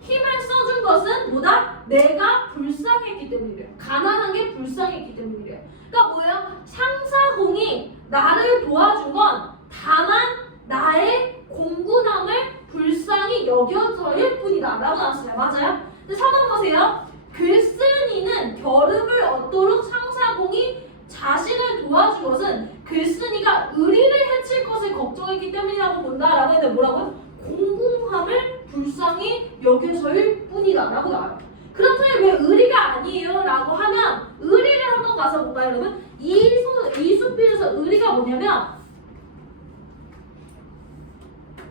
힘을 써준 것은 뭐다? 내가 불쌍했기 때문이래요. 가난한 게 불쌍했기 때문이래요. 그러니까 뭐예요? 상사공이 나를 도와준 건 다만 나의 공군함을 불쌍히 여겨서일 뿐이다 라고 나왔어요. 맞아요? 근데 4번 보세요. 글쓴이는 겨름을 얻도록 상사공이 자신을 도와준 것은 글쓴이가 의리를 해칠 것을 걱정했기 때문이라고 본다라고 했는데 뭐라고요? 공공함을 불쌍히 여겨서일 뿐이다 라고 나와요. 그렇다면 왜 의리가 아니에요? 라고 하면 의리를 한번 가서 볼까요 여러분? 이수필에서 의리가 뭐냐면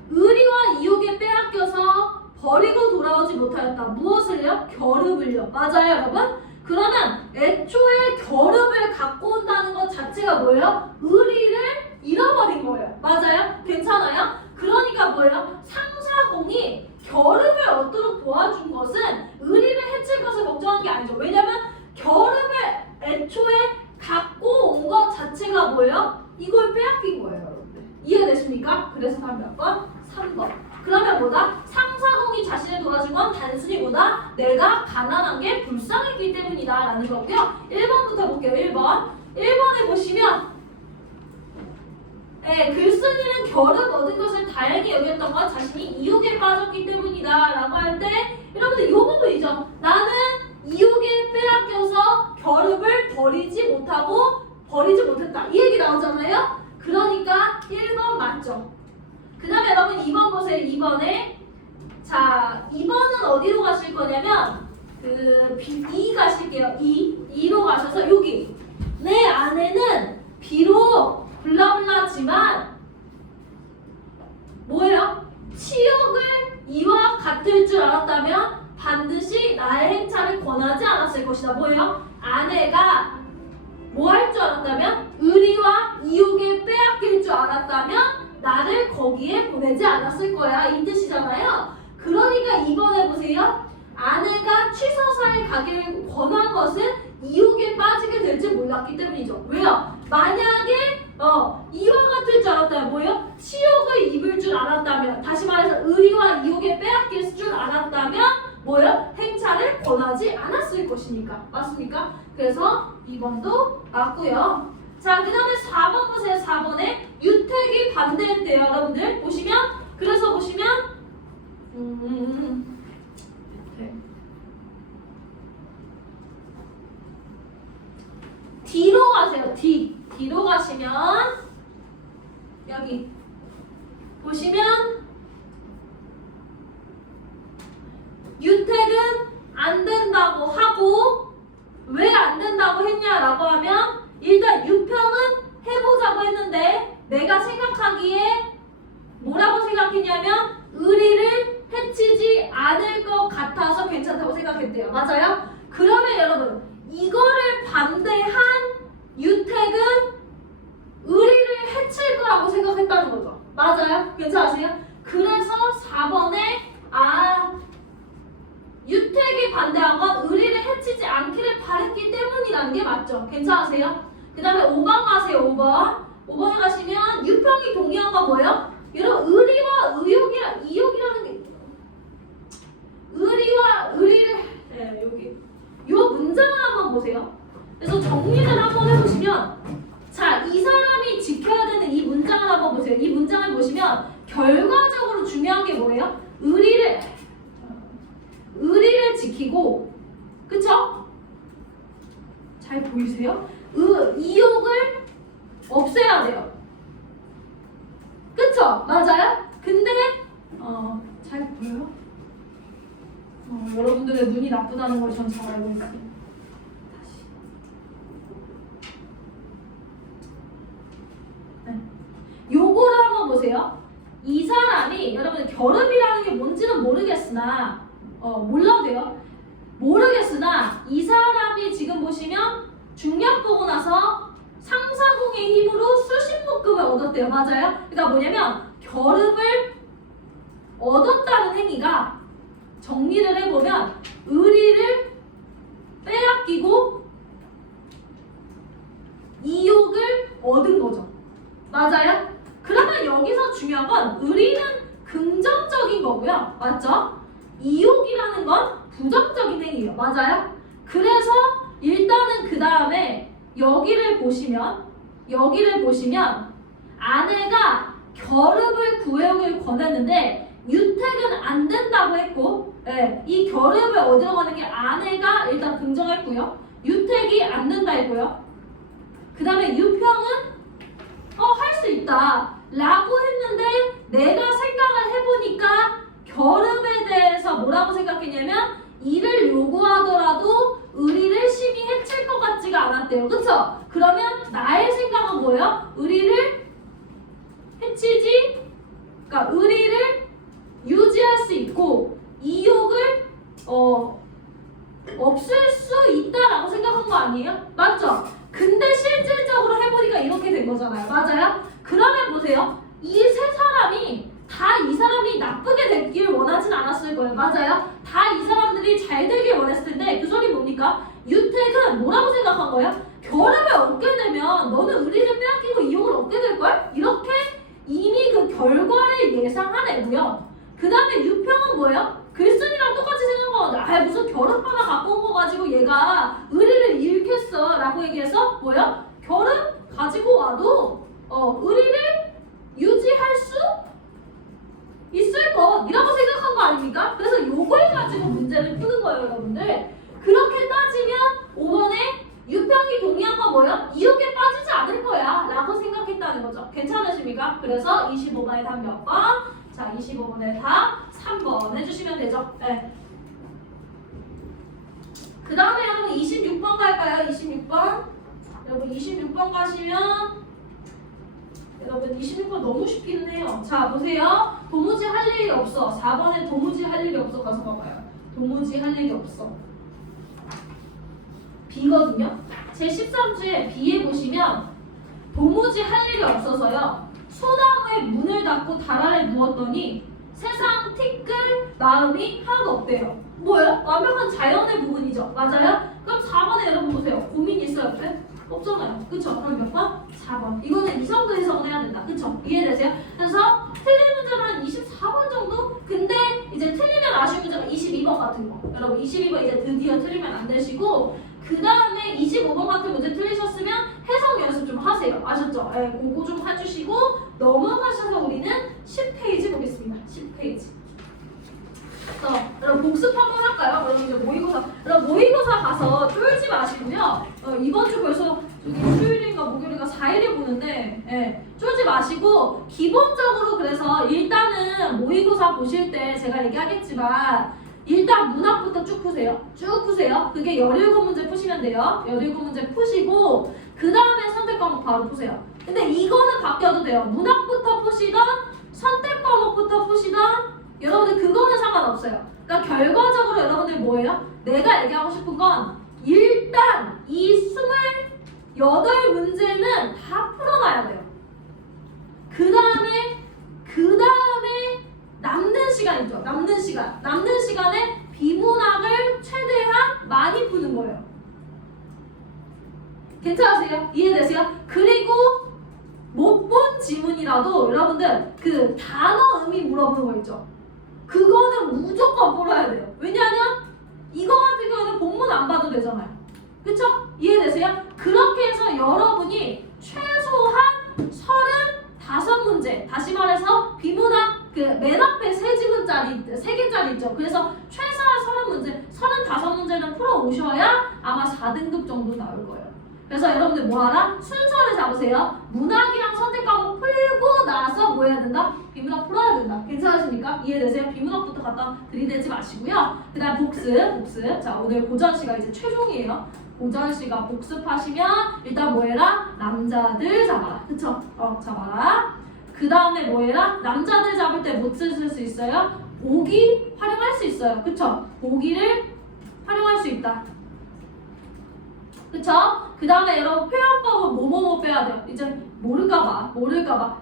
의리와 이욕에 빼앗겨서 버리고 돌아오지 못하였다. 무엇을요? 겨름을요. 맞아요 여러분? 그러면 애초에 겨름을 갖고 온다는 것 자체가 뭐예요? 의리를 잃어버린 거예요. 맞아요? 괜찮아요? 그러니까 뭐예요? 상사공이 겨름을 얻도록 도와준 것은 의리를 해칠 것을 걱정한 게 아니죠. 왜냐면 겨름을 애초에 갖고 온 것 자체가 뭐예요? 이걸 빼앗긴 거예요 여러분들. 이해되십니까? 그래서 다음 몇 번? 3번. 그러면 뭐다? 상사공이 자신을 도와준 건 단순히 뭐다? 내가 가난한 게 불쌍했기 때문이다 라는 거고요. 1번부터 볼게요. 1번에 보시면 글쓴이는 겨름 얻은 것을 다행히 여겼던 건 자신이 이욕에 빠졌기 때문이다 라고 할 때 여러분들 이 부분이죠. 나는 이욕에 빼앗겨서 겨름을 버리지 못했다. 이 얘기 나오잖아요. 그러니까 1번 맞죠. 그 다음에 여러분 2번 보세요. 2번에 자 2번은 어디로 가실 거냐면 2 가실게요. 2로 가셔서 여기 내 아내는 비록 블라블라지만 뭐예요? 치욕을 이와 같을 줄 알았다면 반드시 나의 행차를 권하지 않았을 것이다. 뭐예요? 아내가 뭐 할 줄 알았다면 의리와 이욕에 빼앗길 줄 알았다면 나를 거기에 보내지 않았을 거야. 이 뜻이잖아요. 그러니까 이번에 보세요. 아내가 취소사에 가기를 권한 것은 이욕에 빠지게 될지 몰랐기 때문이죠. 왜요? 만약에 이와 같을 줄 알았다면 뭐예요? 치욕을 입을 줄 알았다면 다시 말해서 의리와 이욕에 빼앗길 줄 알았다면 뭐예요? 행차를 권하지 않았을 것이니까. 맞습니까? 그래서 2번도 맞고요. 자, 그 다음에 4번 보세요. 4번에 유택이 반대했대요. 여러분들 보시면 그래서 보시면 D로 가세요. D로 가시면 여기 보시면 유택은 안 된다고 하고 왜 안 된다고 했냐라고 하면 일단 유평은 해보자고 했는데 내가 생각하기에 뭐라고 생각했냐면 의리를 해치지 않을 것 같아서 괜찮다고 생각했대요. 맞아요? 그러면 여러분 이거를 반대한 유택은 의리를 해칠 거라고 생각했다는 거죠. 맞아요? 괜찮으세요? 그래서 4번에 유택이 반대한 건 의리를 해치지 않기를 바랬기 때문이라는 게 맞죠. 괜찮으세요? 그 다음에 5번 가세요. 5번에 가시면 유평이 동의한 건 뭐예요? 여러분 의리와 이욕이라는 게 의리와 의리를 여기 요 문장을 한번 보세요. 그래서 정리를 한번 해보시면 자, 이 사람이 지켜야 되는 이 문장을 한번 보세요. 이 문장을 보시면 결과적으로 중요한 게 뭐예요? 의리를 지키고, 그쵸? 잘 보이세요? 이욕을 없애야 돼요. 그쵸? 맞아요? 근데 잘 보여요? 여러분들의 눈이 나쁘다는 걸 전 잘 알고 있어요. 다시. 네. 요거를 한번 보세요. 이 사람이 여러분 결합이라는 게 뭔지는 모르겠으나 몰라도 돼요. 모르겠으나 이 사람이 지금 보시면 중력 보고 나서 상사공의 힘으로 수신목금을 얻었대요. 맞아요? 그러니까 뭐냐면 결합을 얻었다는 행위가 정리를 해보면 의리를 빼앗기고 이욕을 얻은 거죠. 맞아요? 그러면 여기서 중요한 건 의리는 긍정적인 거고요. 맞죠? 이욕이라는 건 부정적인 행위예요. 맞아요? 그래서 일단은 그 다음에 여기를 보시면 아내가 결합을 구역을 권했는데 유택은 안 된다고 했고, 이 결합을 얻으러 가는 게 아내가 일단 긍정했고요. 유택이 안 된다 했고요. 그 다음에 유평은 할 수 있다 라고 했는데 내가 생각을 해보니까 결합에 대해서 뭐라고 생각했냐면 이를 요구하더라도 의리를 심히 해칠 것 같지가 않았대요. 그쵸? 그러면 나의 생각은 뭐예요? 의리를 해치지, 그러니까 의리를 유지할 수 있고 이욕을 없앨 수 있다라고 생각한 거 아니에요? 맞죠? 근데 실질적으로 해보니까 이렇게 된 거잖아요. 맞아요? 그러면 보세요. 이 세 사람이 다 이 사람이 나쁘게 되길 원하진 않았을 거예요. 맞아요? 다 이 사람들이 잘 되길 원했을 텐데 그 소리 뭡니까? 유택은 뭐라고 생각한 거예요? 결합을 얻게 되면 너는 의리를 빼앗기고 이욕을 얻게 될걸? 이렇게 이미 그 결과를 예상한 애고요. 그 다음에 유평은 뭐예요? 글쓴이랑 똑같이 생각하거든요. 무슨 결합 하나 갖고 온 거 가지고 얘가 의리를 잃겠어 라고 얘기해서 뭐예요? 결합 가지고 와도 의리를 유지할 수 있을 것이라고 생각한 거 아닙니까? 그래서 요걸 가지고 문제를 푸는 거예요, 여러분들. 그렇게 따지면 5번에 유평이 동의한 건 뭐예요? 이욕에 빠지지 않을 거야 라고 생각했다는 거죠. 괜찮으십니까? 그래서 25번에 답 몇 번? 자, 25번에 답 3번 해주시면 되죠. 네. 그 다음에 여러분 26번 갈까요? 26번. 여러분 26번 가시면 여러분 26번 너무 쉽기는 해요. 자, 보세요. 도무지 할 일이 없어. 4번에 도무지 할 일이 없어 가서 봐봐요. 도무지 할 일이 없어. B거든요. 제13주에 B에 보시면 도무지 할 일이 없어서요. 소나무에 문을 닫고 달 아래 누웠더니 세상 티끌 마음이 하나도 없대요. 뭐예요? 완벽한 자연의 부분이죠. 맞아요? 그럼 4번에 여러분 보세요. 고민이 있어요? 옆에? 없잖아요. 그쵸? 그럼 몇 번? 4번. 이거는 이성도 해석은 해야 된다. 그쵸? 이해되세요? 그래서 틀린 문제는 한 24번 정도? 근데 이제 틀리면 아쉬운 문제가 22번 같은 거. 여러분 22번 이제 드디어 틀리면 안 되시고 그 다음에 25번 같은 문제 틀리셨으면 해석 연습 좀 하세요. 아셨죠? 그거 좀 해주시고 넘어가셔서 우리는 10페이지 보겠습니다. 10페이지. 여러분 복습 한번 할까요? 여러분 이제 모의고사. 여러분 모의고사 가서 쫄지 마시고요. 이번 주 벌써 저기 수요일인가 목요일인가 4일에 보는데 쫄지 마시고 기본적으로 그래서 일단은 모의고사 보실 때 제가 얘기하겠지만 일단 문학부터 쭉 푸세요. 쭉 푸세요. 그게 17문제 푸시면 돼요. 17문제 푸시고 그 다음에 선택 과목 바로 푸세요. 근데 이거는 바뀌어도 돼요. 문학부터 푸시던 선택 과목부터 부시던 여러분들 그거는 상관없어요. 그러니까 결과적으로 여러분들 뭐예요? 내가 얘기하고 싶은 건 일단 이 28문제는 다 풀어놔야 돼요. 그 다음에 남는 시간 있죠. 남는 시간에 비문학을 최대한 많이 푸는 거예요. 괜찮으세요? 이해되세요? 그리고 못 본 지문이라도 여러분들 그 단어 의미 물어보는 거 있죠. 그거는 무조건 풀어야 돼요. 왜냐하면 이거 같은 경우는 본문 안 봐도 되잖아요. 그쵸? 이해되세요? 그렇게 해서 여러분이 최소한 35문제, 다시 말해서 비문학 그 맨 앞에 세 지문짜리, 세 개짜리 있죠. 그래서 최소한 30문제, 35문제는 풀어오셔야 아마 4등급 정도 나올 거예요. 그래서 여러분들 뭐하라? 순서를 잡으세요. 문학이랑 선택 과목 풀고 나서 뭐 해야 된다? 비문학 풀어야 된다. 괜찮으십니까? 이해되세요? 비문학부터 갖다 들이대지 마시고요. 그 다음 복습. 자, 오늘 고전시가 이제 최종이에요. 고전시가 복습하시면 일단 뭐 해라? 남자들 잡아라. 그쵸? 잡아라. 그 다음에 뭐 해라? 남자들 잡을 때 뭐 쓸 수 있어요? 보기 활용할 수 있어요. 그쵸? 보기를 활용할 수 있다. 그쵸? 그 다음에 여러분 표현법은 뭐뭐뭐 빼야 돼요. 이제 모를까봐.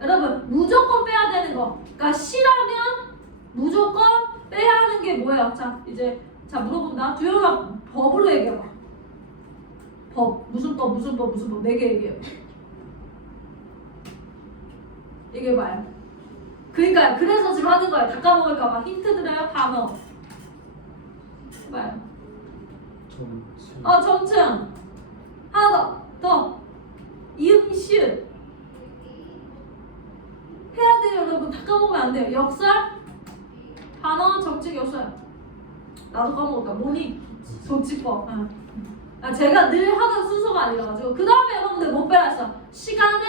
여러분 무조건 빼야 되는 거. 그러니까 시라면 무조건 빼야 하는 게 뭐예요? 자, 이제 물어본다. 주영아 법으로 얘기해봐. 법. 무슨 법. 4개 얘기해요. 얘기해봐요. 그러니까요. 그래서 지금 하는 거예요. 다 까먹을까봐. 힌트 드려요. 단어. 해봐요. 점층. 하나 더. 이응, 시읒. 해야 돼요, 여러분. 다 까먹으면 안 돼요. 역설, 단어, 적직, 역설. 나도 까먹었다. 뭐니? 조치법. 제가 늘 하던 순서가 아니라가지고. 그 다음에 여러분들 못 빼라 했어. 시간의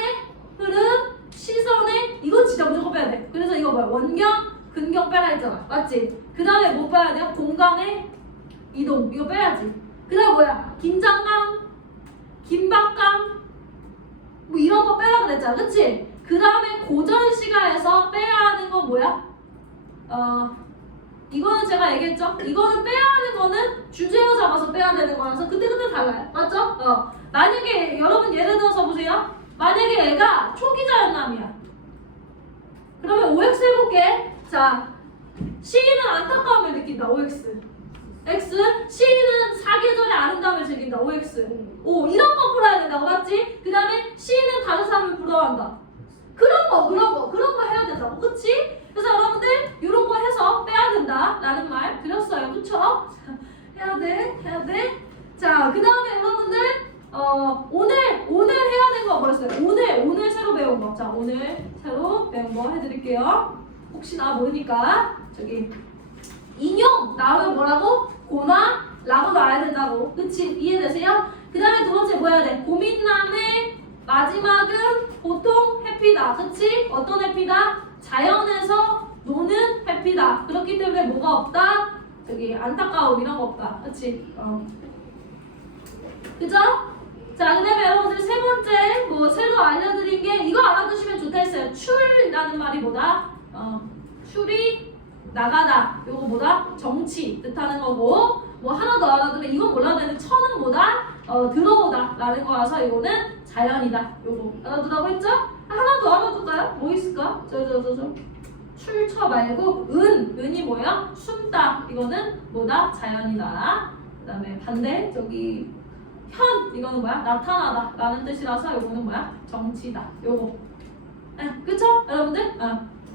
흐름, 시선의, 이건 진짜 무조건 빼야 돼. 그래서 이거 뭐야? 원경, 근경 빼라 했잖아. 맞지? 그 다음에 뭐 빼야 돼요? 공간의 이동. 이거 빼야지. 그 다음에 뭐야? 긴장감, 긴박감, 뭐 이런 거 빼라 그랬잖아. 그치? 그 다음에 고전시가에서 빼야 하는 건 뭐야? 이거는 제가 얘기했죠? 이거는 빼야 하는 거는 주제어 잡아서 빼야 되는 거라서 그때그때 달라요. 맞죠? 만약에 여러분 예를 들어서 보세요. 만약에 얘가 초기자연남이야. 그러면 OX 해볼게. 자, 시인은 안타까움을 느낀다. OX. X, 시인은 사계절의 아름다움을 즐긴다. OX. 오, 이런 거 풀어야 된다고. 맞지? 그 다음에 시인은 다른 사람을 부러워한다. 그런 거 해야 된다고. 그치? 그래서 여러분들 이런 거 해서 빼야 된다 라는 말 드렸어요. 그쵸? 해야 돼. 자, 그 다음에 여러분들 오늘 해야 되는 거 뭐였어요? 오늘 새로 배운 거. 자, 오늘 새로 배운 거 해드릴게요. 혹시나 모르니까 저기 인용 나오면 뭐라고? 고나 라고 나와야 된다고. 그치? 이해되세요? 그 다음에 두 번째 뭐 해야 돼? 고민남의 마지막은 보통 해피다. 그치? 어떤 해피다? 자연에서 노는 해피다. 그렇기 때문에 뭐가 없다? 저기 안타까움 이런 거 없다. 그치? 그죠? 자, 그 다음에 여러분들 세 번째 뭐 새로 알려드린 게 이거 알아두시면 좋다 했어요. 출이라는 말이 뭐다? 출이 나가다. 요거 뭐다? 정치 뜻하는 거고. 뭐 하나 더 알아두면 이건 몰라도 되는데 천은 뭐다? 들어오다 라는 거라서 이거는 자연이다. 요거 알아두라고 했죠? 하나 더 알아둘까요? 뭐 있을까? 출처 말고 은이 뭐예요? 숨다. 이거는 뭐다? 자연이다. 그 다음에 반대 저기 현 이거는 뭐야? 나타나다 라는 뜻이라서 요거는 뭐야? 정치다. 요거 그쵸? 여러분들?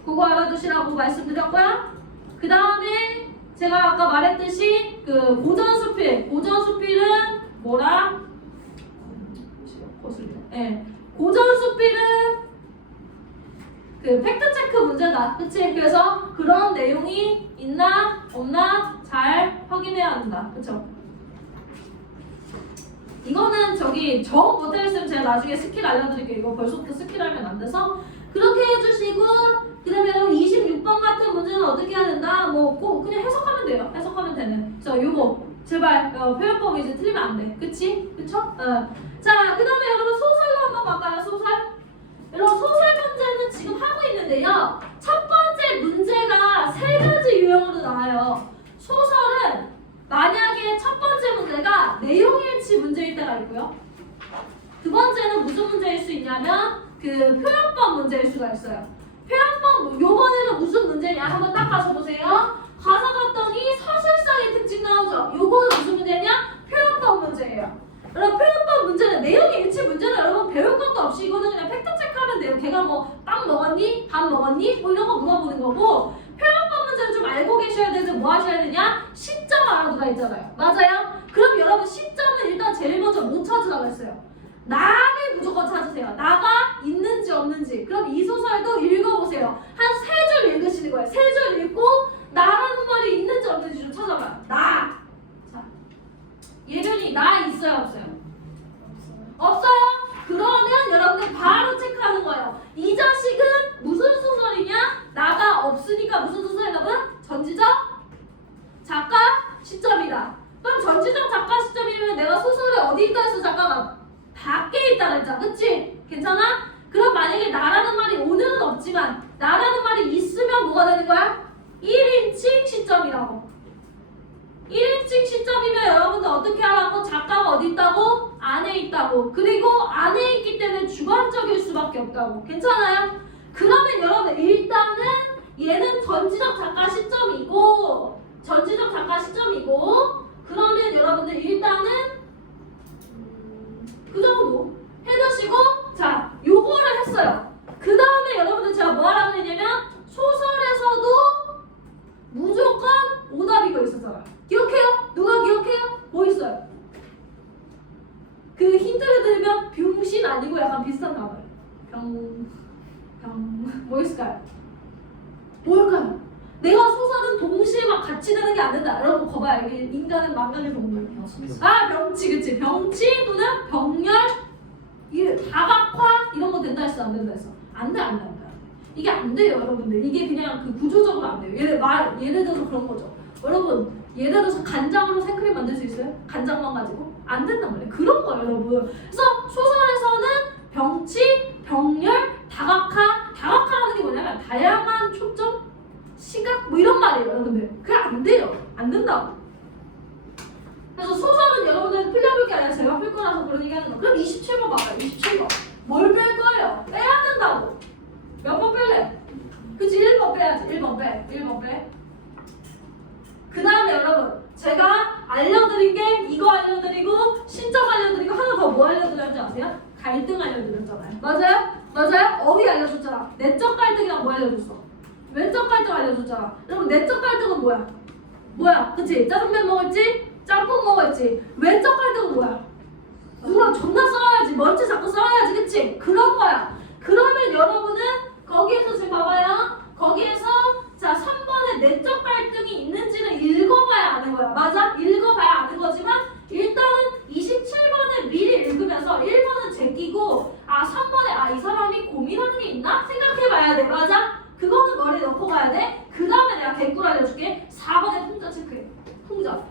그거 알아두시라고 말씀드렸고요. 그 다음에 제가 아까 말했듯이 그 고전수필은 뭐라? 고전수필은 그 팩트체크 문제다. 그치? 그래서 그런 내용이 있나 없나 잘 확인해야 한다. 그쵸? 이거는 저기 정 못하겠으면 제가 나중에 스킬 알려드릴게요. 이거 벌써부터 스킬 하면 안 돼서 그렇게 해주시고 그 다음에 26번 같은 문제는 어떻게 해야 된다? 뭐 꼭 그냥 해석하면 돼요. 해석하면 되는. 자, 요거 제발 표현법이 이제 틀리면 안 돼. 그치? 그쵸? 자, 그 다음에 여러분 소설로 한번 갈까요? 소설? 여러분 소설 문제는 지금 하고 있는데요. 첫 번째 문제가 3가지 유형으로 나와요. 소설은 만약에 첫 번째 문제가 내용일치 문제일 때가 있고요. 두 번째는 무슨 문제일 수 있냐면 그 표현법 문제일 수가 있어요. 표현법 요번에는 무슨 문제냐 한번 딱 가서 보세요. 가사 봤더니 서술상의 특징 나오죠. 요거는 무슨 문제냐? 표현법 문제예요. 여러분 표현법 문제는 내용일치 문제는 여러분 배울 것도 없이 이거는 그냥 팩트 체크하면 돼요. 걔가 뭐 빵 먹었니? 밥 먹었니? 뭐 이런 거 물어보는 거고 표현법 문제는 좀 알고 계셔야 되는데 뭐 하셔야 되냐? 시점 알아두라 했잖아요. 맞아요? 그럼 여러분 시점은 일단 제일 먼저 못 찾으라고 했어요. 나를 무조건 찾으세요. 나가 있는지 없는지. 그럼 이 소설도 읽어보세요. 한 3줄 읽으시는 거예요. 없지만 나라는 말이 있으면 뭐가 되는 거야? 1인칭 시점이라고. 1인칭 시점이면 여러분들 어떻게 하라고? 작가가 어디 있다고? 안에 있다고. 그리고 안에 있기 때문에 주관적일 수밖에 없다고. 괜찮아요? 그러면 여러분 일단은 얘는 전지적 작가 시점이고 그러면 여러분들 일단은 그 정도 해두시고 자 요거를 했어요. 그 다음에 여러분들 제가 뭐 하라고 했냐면 소설에서도 무조건 오답이고 있었잖아요. 기억해요? 누가 기억해요? 뭐 있어요? 그 힌트를 드리면 병신 아니고 약간 비슷한 단어예요. 뭐 있을까요? 뭘까요? 내가 소설은 동시에 막 같이 되는 게 안 된다. 여러분 거봐요. 이게 인간은 만강의 동물. 아 병치 그치. 병치 또는 병렬 다각화 이런 거 된다 했어 안 된다 했어? 안 돼. 이게 안 돼요 여러분들. 이게 그냥 그 구조적으로 안 돼요. 예를 들어서 그런 거죠. 여러분 예를 들어서 간장으로 생크림 만들 수 있어요? 간장만 가지고? 안 된단 말이에요. 그런 거예요 여러분. 그래서 소설에서는 병치, 병렬, 다각화라는 게 뭐냐면 다양한 초점, 시각 뭐 이런 말이에요 여러분들. 그게 안 돼요. 안 된다고. 그래서 소설은 여러분들 풀려볼 게 아니라 제가 풀 거라서 그런 얘기 하는 거. 그럼 27번 봐봐요. 27번. 뭘 뺄 거예요? 빼야 된다고. 몇 번 뺄래? 그치 1번 빼야지. 1번 빼. 그 다음에 여러분 제가 알려드린 게 이거 알려드리고 신점 알려드리고 하나 더 뭐 알려드렸는지 아세요? 갈등 알려드렸잖아요. 맞아요? 어휘 알려줬잖아. 내적 갈등이랑 뭐 알려줬어? 외적 갈등 알려줬잖아. 여러분 내적 갈등은 뭐야? 그치? 짜장면 먹을지 짬뽕 먹을지. 외적 갈등은 뭐야? 누구랑 존나 싸워야지. 멀지 자꾸 싸워야지. 그치? 그런 거야. 그러면 여러분은 거기에서 지금 봐봐요. 거기에서 자 3번에 내적 갈등이 있는지는 읽어봐야 아는 거야. 맞아? 읽어봐야 아는 거지만 일단은 27번을 미리 읽으면서 1번은 제끼고 3번에 이 사람이 고민하는 게 있나? 생각해봐야 돼. 맞아? 그거는 머리에 넣고 가야 돼. 그 다음에 내가 개꿀 알려줄게. 4번에 풍자 체크해. 풍자.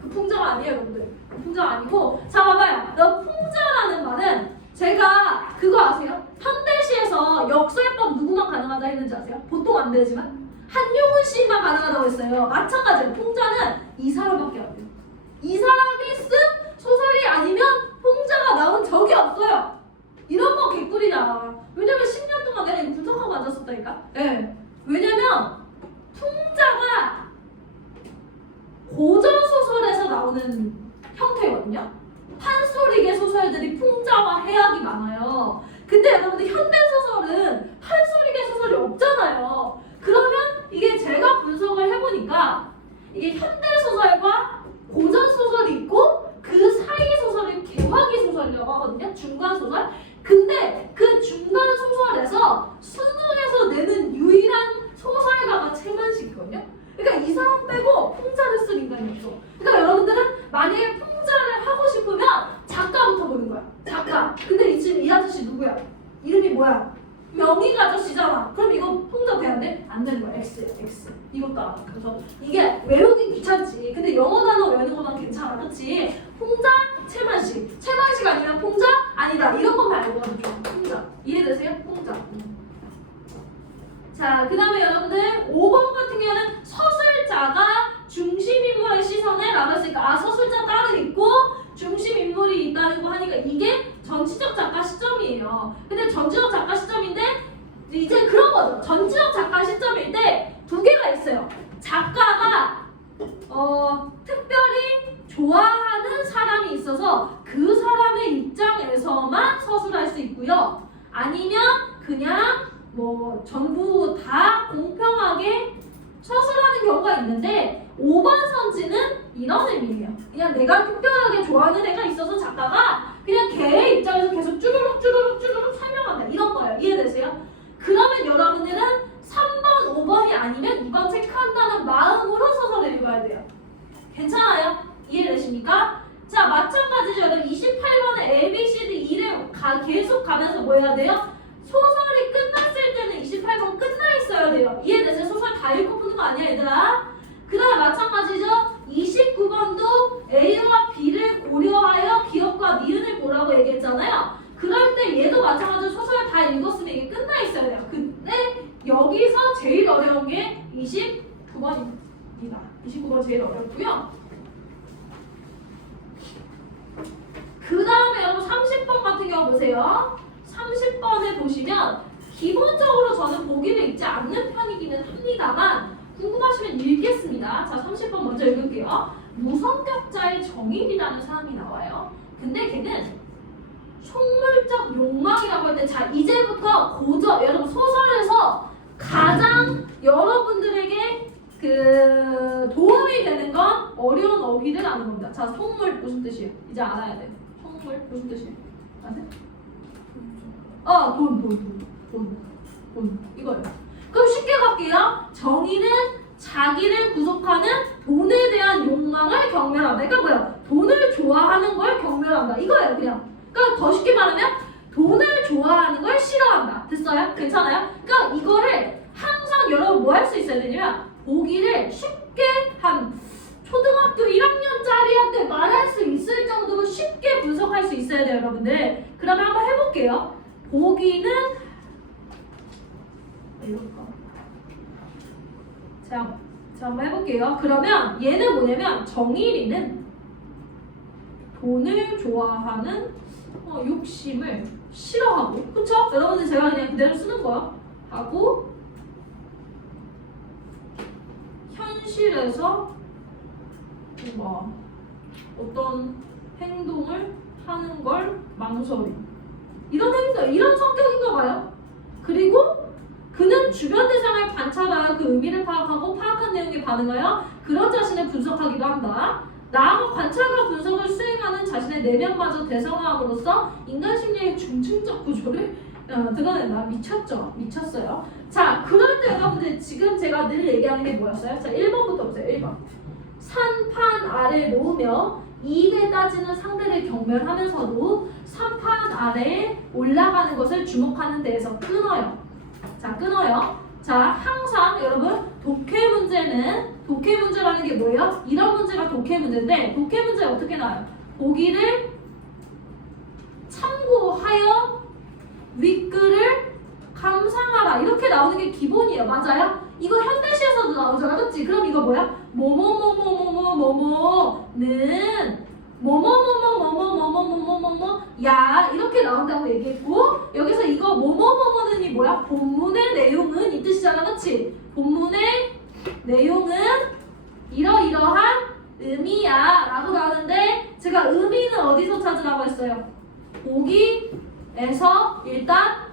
그 풍자가 아니에요 여러분들. 그 풍자가 아니고 자 봐봐요. 풍자라는 말은 제가 그거 아세요? 현대시에서 역설법 누구만 가능하다 했는지 아세요? 보통 안 되지만 한용운 씨만 가능하다고 했어요. 마찬가지로 풍자는 이 사람밖에 안 돼요. 이 사람이 쓴 소설이 아니면 풍자가 나온 적이 없어요. 이런 거 개꿀이잖아. 왜냐면 10년 동안 내가 이거 분석하고 앉았었다니까. 네. 왜냐면 풍자가 고전 소설에서 나오는 형태거든요. 판소리계 소설들이 풍자와 해악이 많아요. 근데 여러분들 현대소설은 판소리계 소설이 없잖아요. 그러면 이게 제가 분석을 해보니까 이게 현대소설과 고전소설이 있고 그 사이 소설이 개화기 소설이라고 하거든요. 중간소설. 근데 그 중간소설에서 수능에서 내는 유일한 소설가가 최만식이거든요. 그러니까 이 사람 빼고 풍자를 쓸 인간이 없어. 그러니까 여러분들은 만약에 풍자를 하고 싶으면 작가부터 보는 거야. 작가. 근데 지금 이 아저씨 누구야? 이름이 뭐야? 명익 아저씨잖아. 그럼 이거 풍자 돼야 돼? 안 되는 거야. X야. X. 이것도 알아. 그래서 이게 외우기 귀찮지. 근데 영어 단어 외우는 것만 괜찮아. 그치? 풍자, 최만식. 최만식 아니면 풍자? 아니다. 이런 것만 알고 가면 좋아. 풍자. 이해되세요? 풍자. 자, 그 다음에 여러분들 5번 같은 경우는 서술자가 중심인물의 시선에 라고 했으니까 서술자 따로 있고 중심인물이 있다고 하니까 이게 전지적 작가 시점이에요. 근데 전지적 작가 시점인데 이제 그런 거죠. 전지적 작가 시점일 때 두 개가 있어요. 작가가 특별히 좋아하는 사람이 있어서 그 사람의 입장에서만 서술할 수 있고요. 아니면 그냥 뭐 전부 다 공평하게 서술하는 경우가 있는데 5번 선지는 이런 의미예요. 그냥 내가 특별하게 좋아하는 애가 있어서 작가가 그냥 걔의 입장에서 계속 쭈루룩 설명한다. 이런 거예요. 이해되세요? 그러면 여러분들은 3번, 5번이 아니면 2번 체크한다는 마음으로 소설을 읽어야 돼요. 괜찮아요? 이해되십니까? 자, 마찬가지죠. 여러분 28번에 A, B, C, D, E를 계속 가면서 뭐 해야 돼요? 소설이 끝났을 때는 28번 끝나 있어야 돼요. 이해되세요? 소설 다 읽고 푸는 거 아니야 얘들아? 그 다음 마찬가지죠. 29번도 A와 B를 고려하여 기억과 니은을 보라고 얘기했잖아요. 그럴 때 얘도 마찬가지로 소설 다 읽었으면 이게 끝나 있어야 돼요. 근데 여기서 제일 어려운 게 29번입니다. 29번 제일 어렵고요. 그 다음에 여러분 30번 같은 경우 보세요. 30번에 보시면 기본적으로 저는 보기를 읽지 않는 편이기는 합니다만 궁금하시면 읽겠습니다. 자, 30번 먼저 읽을게요. 무성격자의 정인이라는 사람이 나와요. 근데 걔는 속물적 욕망이라고 할 때, 자, 이제부터 여러분 소설에서 가장 여러분들에게 도움이 되는 건 어려운 어휘를 아는 겁니다. 자, 속물 무슨 뜻이에요? 이제 알아야 돼. 속물 무슨 뜻이에요? 아세요? 돈. 이거예요. 그럼 쉽게 갈게요. 정의는 자기를 구속하는 돈에 대한 욕망을 경멸한다. 그러니까 뭐야? 돈을 좋아하는 걸 경멸한다. 이거예요, 그냥. 그러니까 더 쉽게 말하면 돈을 좋아하는 걸 싫어한다. 됐어요? 괜찮아요? 그러니까 이거를 항상 여러분 뭐 할 수 있어야 되냐면 보기를 쉽게 한 초등학교 1학년짜리한테 말할 수 있을 정도로 쉽게 분석할 수 있어야 돼요, 여러분들. 그러면 한번 해볼게요. 보기는 이럴까? 자, 한번 해볼게요. 그러면 얘는 뭐냐면 정일이는 돈을 좋아하는 욕심을 싫어하고, 그쵸? 여러분들 제가 그냥 그대로 쓰는 거요. 하고 현실에서 어떤 행동을 하는 걸 망설임. 이런 성격인가 봐요. 그리고 그는 주변 대상을 관찰하여 그 의미를 파악하고 파악한 내용에 반응하여 그런 자신을 분석하기도 한다. 나아가 관찰과 분석을 수행하는 자신의 내면마저 대성함으로써 인간 심리의 중층적 구조를 드러낸다. 미쳤어요. 자, 그럴 때 여러분들 지금 제가 늘 얘기하는 게 뭐였어요? 자, 1번부터 보세요. 1번. 산판 아래 놓으며 이익에 따지는 상대를 경멸하면서도 산판 아래에 올라가는 것을 주목하는 데에서 끊어요. 자, 끊어요. 자, 항상 여러분 독해 문제라는 게 뭐예요? 이런 문제가 독해 문제인데 독해 문제 어떻게 나와요? 보기를 참고하여 윗글을 감상하라 이렇게 나오는 게 기본이에요. 맞아요? 이거 현대시에서도 나오잖아. 그렇지? 그럼 이거 뭐야? 뭐뭐뭐뭐뭐뭐뭐는 야 이렇게 나온다고 얘기했고 여기서 이거 뭐뭐뭐뭐는이 뭐야? 본문의 내용은 이 뜻이잖아. 그렇지? 본문의 내용은 이러이러한 의미야 라고 나오는데 제가 의미는 어디서 찾으라고 했어요? 보기에서 일단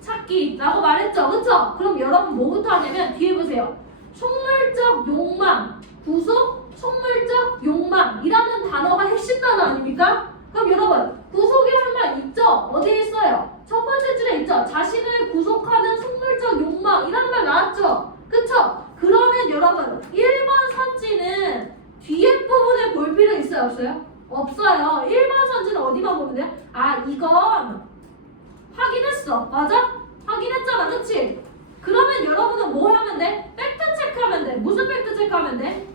찾기 라고 말했죠. 그쵸? 그럼 여러분 뭐부터 하냐면 뒤에 보세요. 속물적 욕망, 구속, 속물적 욕망이라는 단어가 핵심 단어 아닙니까? 그럼 여러분 구속이라는 말 있죠? 어디에 있어요? 첫 번째 줄에 있죠? 자신을 구속하는 속물적 욕망이라는 말 나왔죠? 그쵸? 그러면 여러분 1번 선지는 뒤에 부분에 볼 필요 있어요? 없어요? 없어요. 1번 선지는 어디만 보면 돼요? 아 이건 확인했어. 맞아? 확인했잖아. 그치? 그러면 여러분은 뭐 하면 돼? 팩트 체크하면 돼. 무슨 팩트 체크하면 돼?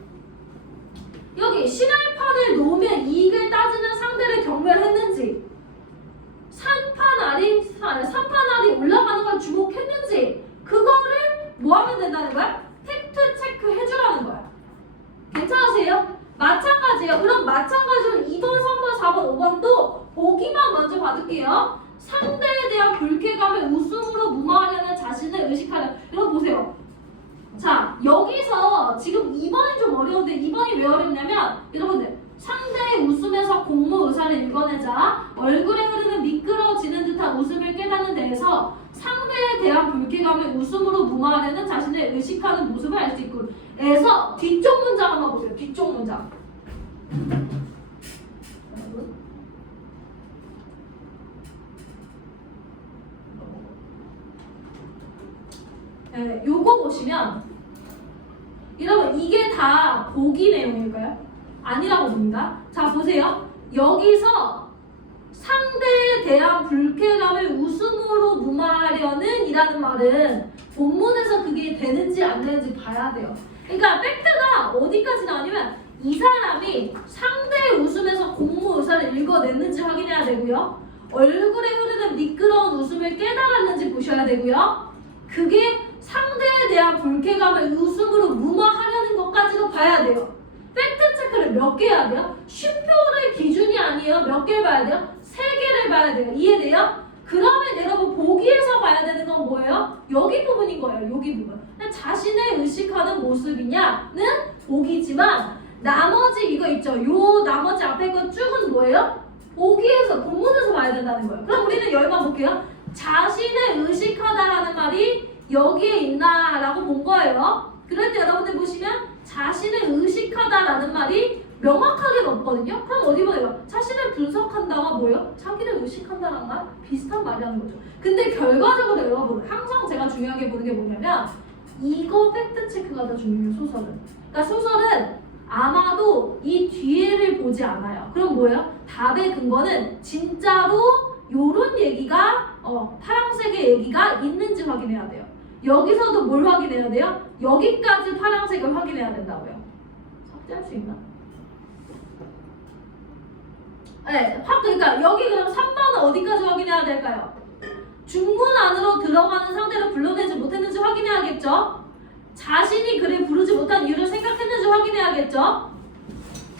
여기 신할판을 놓으면 이익을 따지는 상대를 경멸했는지 산판알이 올라가는 걸 주목했는지 그거를 뭐 하면 된다는 거야? 팩트 체크 해주라는 거야. 괜찮으세요? 마찬가지예요. 그럼 마찬가지로 2번, 3번, 4번, 5번도 보기만 먼저 받을게요. 상대에 대한 불쾌감을 웃음으로 무마하려는 자신을 의식하려. 여러분 보세요. 자, 여기서 지금 2번이 좀 어려운데 2번이 왜 어렵냐면 여러분들 상대의 웃음에서 공모 의사를 읽어내자 얼굴에 흐르는 미끄러지는 듯한 웃음을 깨닫는 데에서 상대에 대한 불쾌감을 웃음으로 무마하려는 자신을 의식하는 모습을 알 수 있고 에서 뒤쪽 문장 한번 보세요. 뒤쪽 문장. 네, 요거 보시면 여러분 이게 다 보기 내용일까요? 아니라고 봅니다. 자 보세요. 여기서 상대에 대한 불쾌감을 웃음으로 무마하려는 이라는 말은 본문에서 그게 되는지 안 되는지 봐야 돼요. 그러니까 팩트가 어디까지 나오냐면 이 사람이 상대의 웃음에서 공모 의사를 읽어냈는지 확인해야 되고요. 얼굴에 흐르는 미끄러운 웃음을 깨달았는지 보셔야 되고요. 그게 상대에 대한 불쾌감을 웃음으로 무마하려는 것까지도 봐야 돼요. 팩트 체크를 몇 개 해야 돼요? 쉼표를 기준이 아니에요. 몇 개를 봐야 돼요? 3개를 봐야 돼요. 이해돼요? 그러면 여러분 보기에서 봐야 되는 건 뭐예요? 여기 부분인 거예요. 여기 부분. 자신을 의식하는 모습이냐는 보기지만 나머지 이거 있죠. 요 나머지 앞에 거 쭉은 뭐예요? 보기에서 본문에서 봐야 된다는 거예요. 그럼 우리는 여기만 볼게요. 자신을 의식하다라는 말이 여기에 있나라고 본 거예요. 그럴 때 여러분들 보시면 자신을 의식하다라는 말이 명확하게 없거든요. 그럼 어디 보세요? 자신을 분석한다가 뭐예요? 자기를 의식한다는 말 비슷한 말이라는 거죠. 근데 결과적으로 여러분 항상 제가 중요하게 보는 게 뭐냐면 이거 팩트 체크가 더 중요해요. 소설은. 그러니까 소설은 아마도 이 뒤에를 보지 않아요. 그럼 뭐예요? 답의 근거는 진짜로 요런 얘기가 파란색의 얘기가 있는지 확인해야 돼요. 여기서도 뭘 확인해야 돼요? 여기까지 파란색을 확인해야 된다고요. 삭제할 수 있나? 네, 그러니까 여기 그럼 3번은 어디까지 확인해야 될까요? 중문 안으로 들어가는 상대를 불러내지 못했는지 확인해야겠죠? 자신이 그를 부르지 못한 이유를 생각했는지 확인해야겠죠?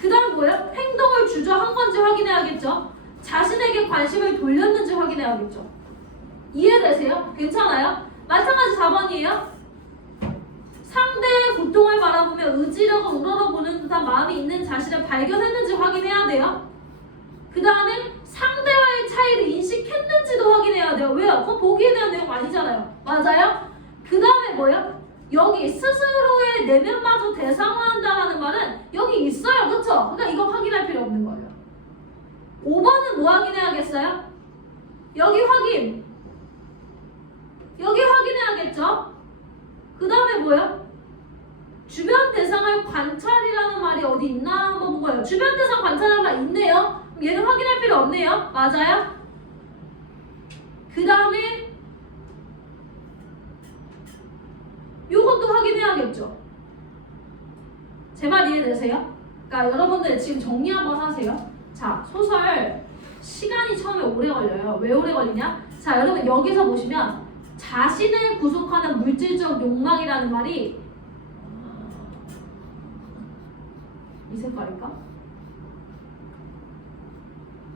그 다음 뭐예요? 행동을 주저한 건지 확인해야겠죠? 자신에게 관심을 돌렸는지 확인해야겠죠? 이해되세요? 괜찮아요? 마찬가지 4번이에요. 상대의 고통을 바라보며 의지력을 우러러보는 듯한 마음이 있는 자신을 발견했는지 확인해야 돼요. 그 다음에 상대와의 차이를 인식했는지도 확인해야 돼요. 왜요? 그거 보기에 대한 내용 아니잖아요. 맞아요? 그 다음에 뭐예요? 여기 스스로의 내면마저 대상화한다라는 말은 여기 있어요. 그쵸? 그러니까 이거 확인할 필요 없는 거예요. 5번은 뭐 확인해야겠어요? 여기 확인. 여기 확인해야겠죠? 그 다음에 뭐예요? 주변 대상을 관찰이라는 말이 어디 있나 한번 본 거예요. 주변 대상 관찰하는 말 있네요. 얘는 확인할 필요 없네요. 맞아요? 그 다음에 요것도 확인해야겠죠. 제 말 이해되세요? 그러니까 여러분들 지금 정리 한번 하세요. 자, 소설 시간이 처음에 오래 걸려요. 왜 오래 걸리냐? 자, 여러분 여기서 보시면 자신을 구속하는 물질적 욕망이라는 말이 이 색깔일까?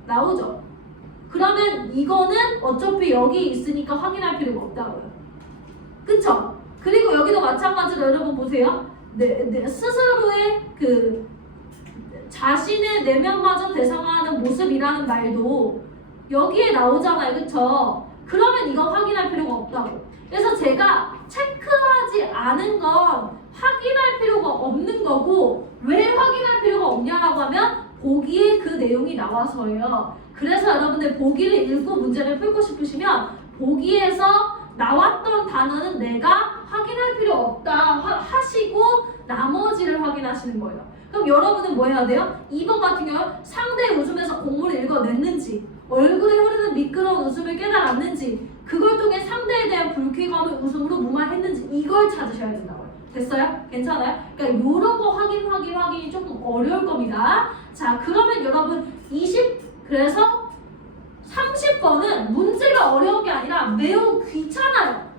나오죠? 그러면 이거는 어차피 여기 있으니까 확인할 필요가 없다고요. 그쵸? 그리고 여기도 마찬가지로 여러분 보세요. 스스로의 그 자신의 내면마저 대상화하는 모습이라는 말도 여기에 나오잖아요. 그쵸? 그러면 이거 확인할 필요가 없다고. 그래서 제가 체크하지 않은 건 확인할 필요가 없는 거고 왜 확인할 필요가 없냐라고 하면 보기에 그 내용이 나와서예요. 그래서 여러분들 보기를 읽고 문제를 풀고 싶으시면 보기에서 나왔던 단어는 내가 확인할 필요 없다 하시고 나머지를 확인하시는 거예요. 그럼 여러분은 뭐 해야 돼요? 2번 같은 경우 상대의 웃음에서 공문을 읽어냈는지 얼굴에 흐르는 미끄러운 웃음을 깨달았는지 그걸 통해 상대에 대한 불쾌감을 웃음으로 무마했는지 이걸 찾으셔야 된다고요. 됐어요? 괜찮아요? 그러니까 이런 거 확인이 조금 어려울 겁니다. 자, 그러면 여러분 그래서 30번은 문제가 어려운 게 아니라 매우 귀찮아요.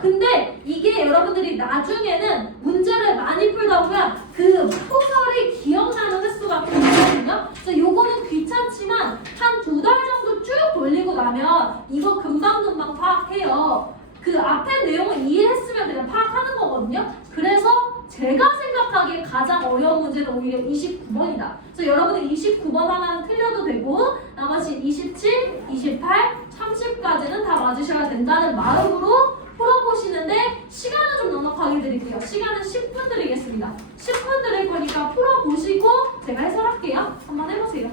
근데 이게 여러분들이 나중에는 문제를 많이 풀다 보면 그 소설이 기억나는 횟수가 길거든요. 그래서 요거는 귀찮지만 한 2달 정도 쭉 돌리고 나면 이거 금방금방 파악해요. 그 앞에 내용을 이해했으면 그냥 파악하는 거거든요. 그래서 제가 생각하기에 가장 어려운 문제는 오히려 29번이다. 그래서 여러분들 29번 하나는 틀려도 되고 나머지 27, 28, 30까지는 다 맞으셔야 된다는 마음으로 풀어보시는데 시간은 좀 넉넉하게 드릴게요. 시간은 10분 드리겠습니다. 10분 드릴 거니까 풀어보시고 제가 해설할게요. 한번 해보세요.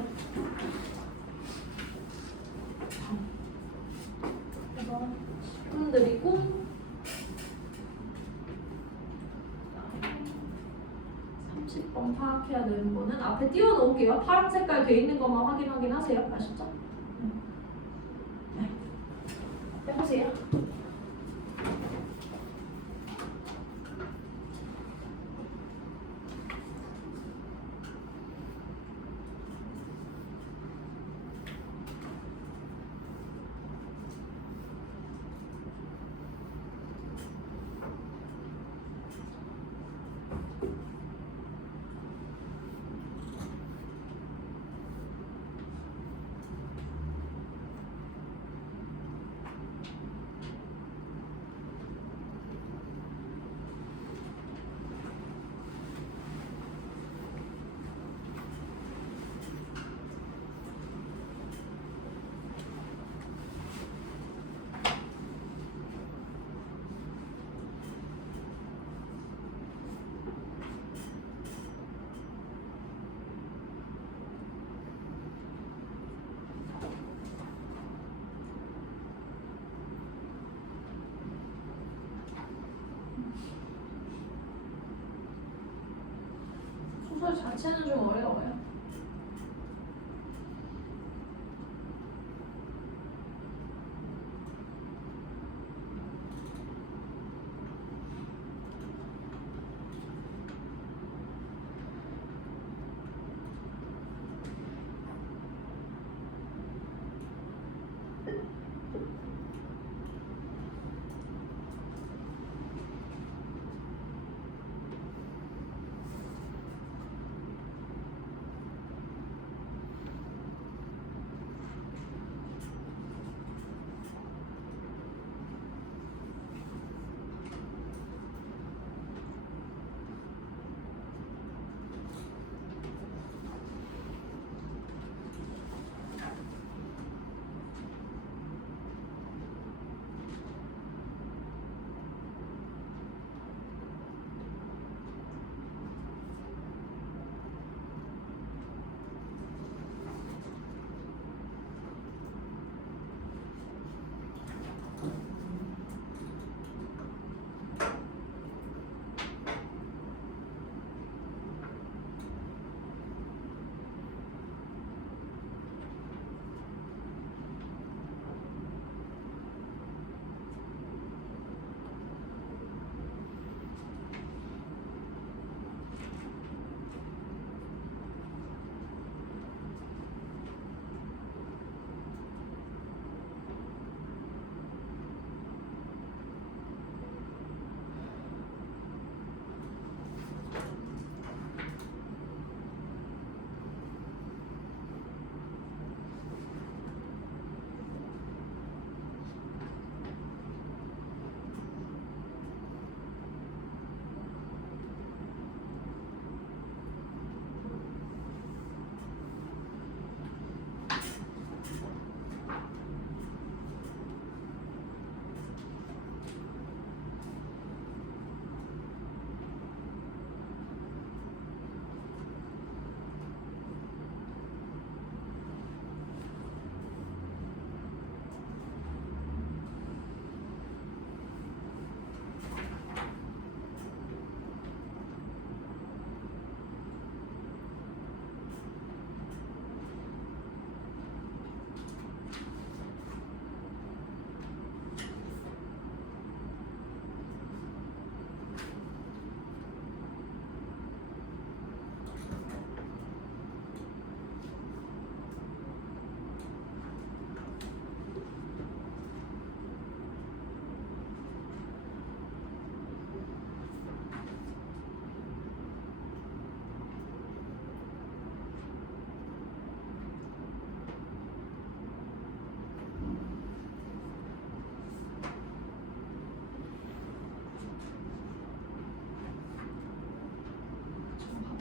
그래서 10분 드리고 30번 파악해야 되는 거는 앞에 띄워놓을게요. 파란 색깔 돼 있는 것만 확인하세요. 아시죠? 네. 해보세요. 순서 자체는 좀 어려워요.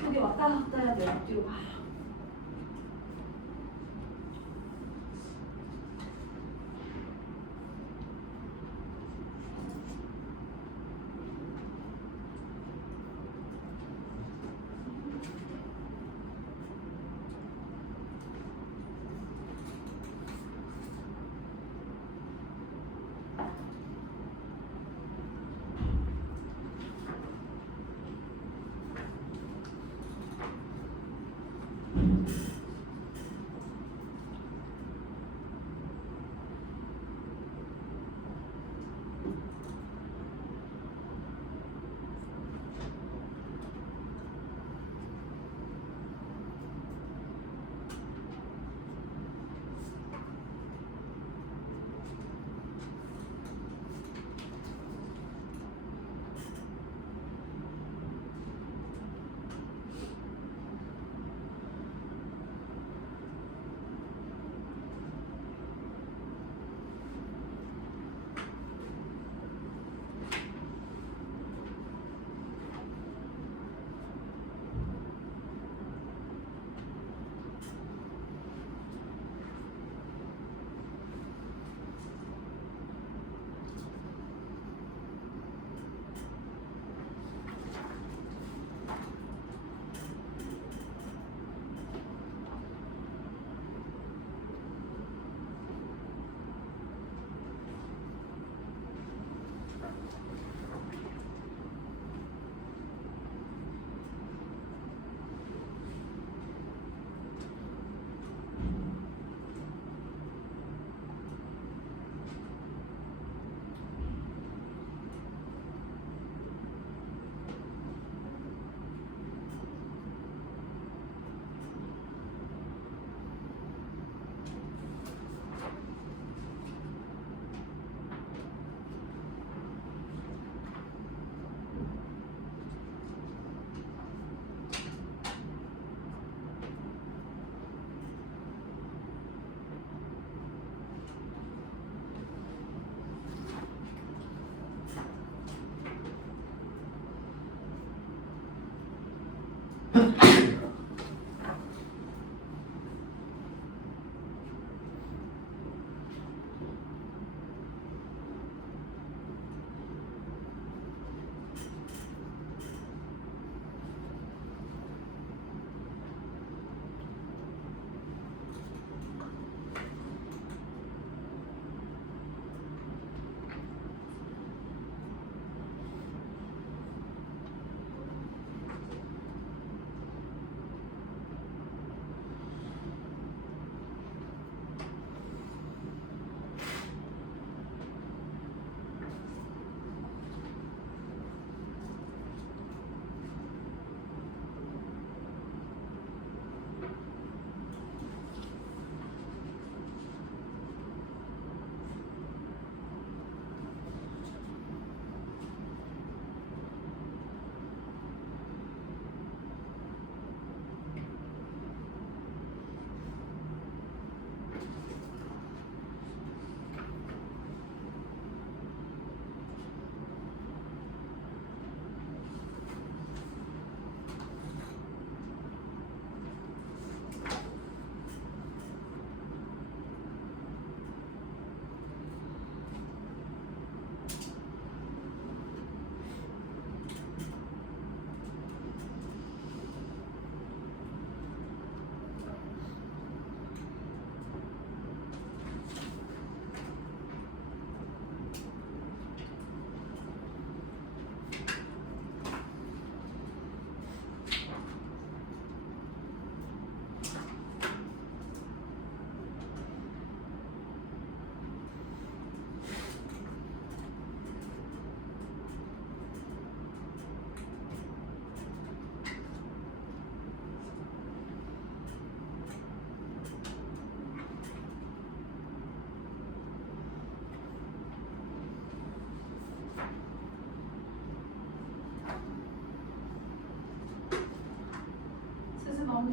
바쁘게 왔다 갔다 해야 돼요. 앞뒤로 막.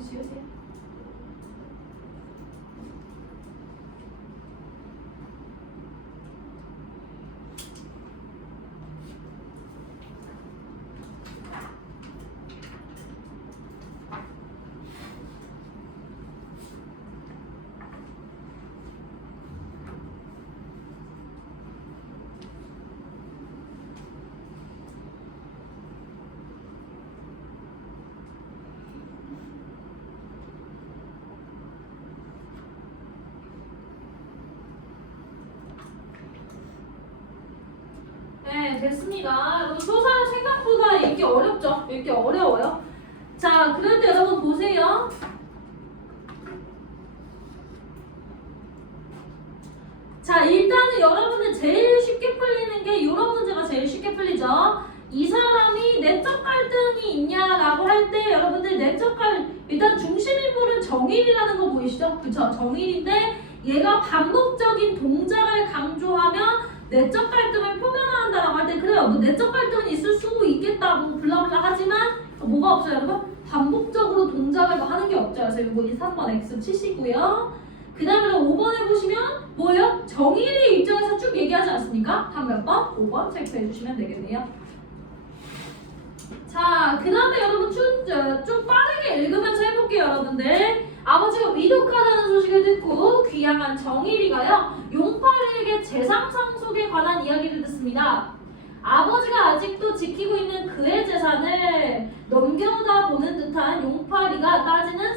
지우세요. 네, 됐습니다. 여러분 소설 생각보다 읽기 어렵죠? 읽기 어려워요. 자, 그럴 때 여러분 보세요. 자, 일단은 여러분들 제일 쉽게 풀리는 게 이런 문제가 제일 쉽게 풀리죠. 이 사람이 내적 갈등이 있냐라고 할 때 여러분들 일단 중심인물은 정일이라는 거 보이시죠? 그쵸? 정일인데 얘가 반복적인 동작을 강조하면 내적 갈등을 표현한다라고 할 때 그래요. 뭐 내적 갈등은 있을 수 있겠다고 블라블라 하지만 뭐가 없어요, 여러분? 반복적으로 동작을 하는 게 없죠. 그래서 이거 3번 X 치시고요. 그 다음에 5번에 보시면 뭐예요? 정일의 입장에서 쭉 얘기하지 않습니까? 한 몇 번? 5번 체크해 주시면 되겠네요. 자, 그 다음에 여러분 좀 빠르게 읽으면서 해볼게요, 여러분들. 아버지가 위독하다는 소식을 듣고 귀향한 정일이가요, 용팔이에게 재상상속에 관한 이야기를 듣습니다. 아버지가 아직도 지키고 있는 그의 재산을 넘겨다 보는 듯한 용팔이가 따지는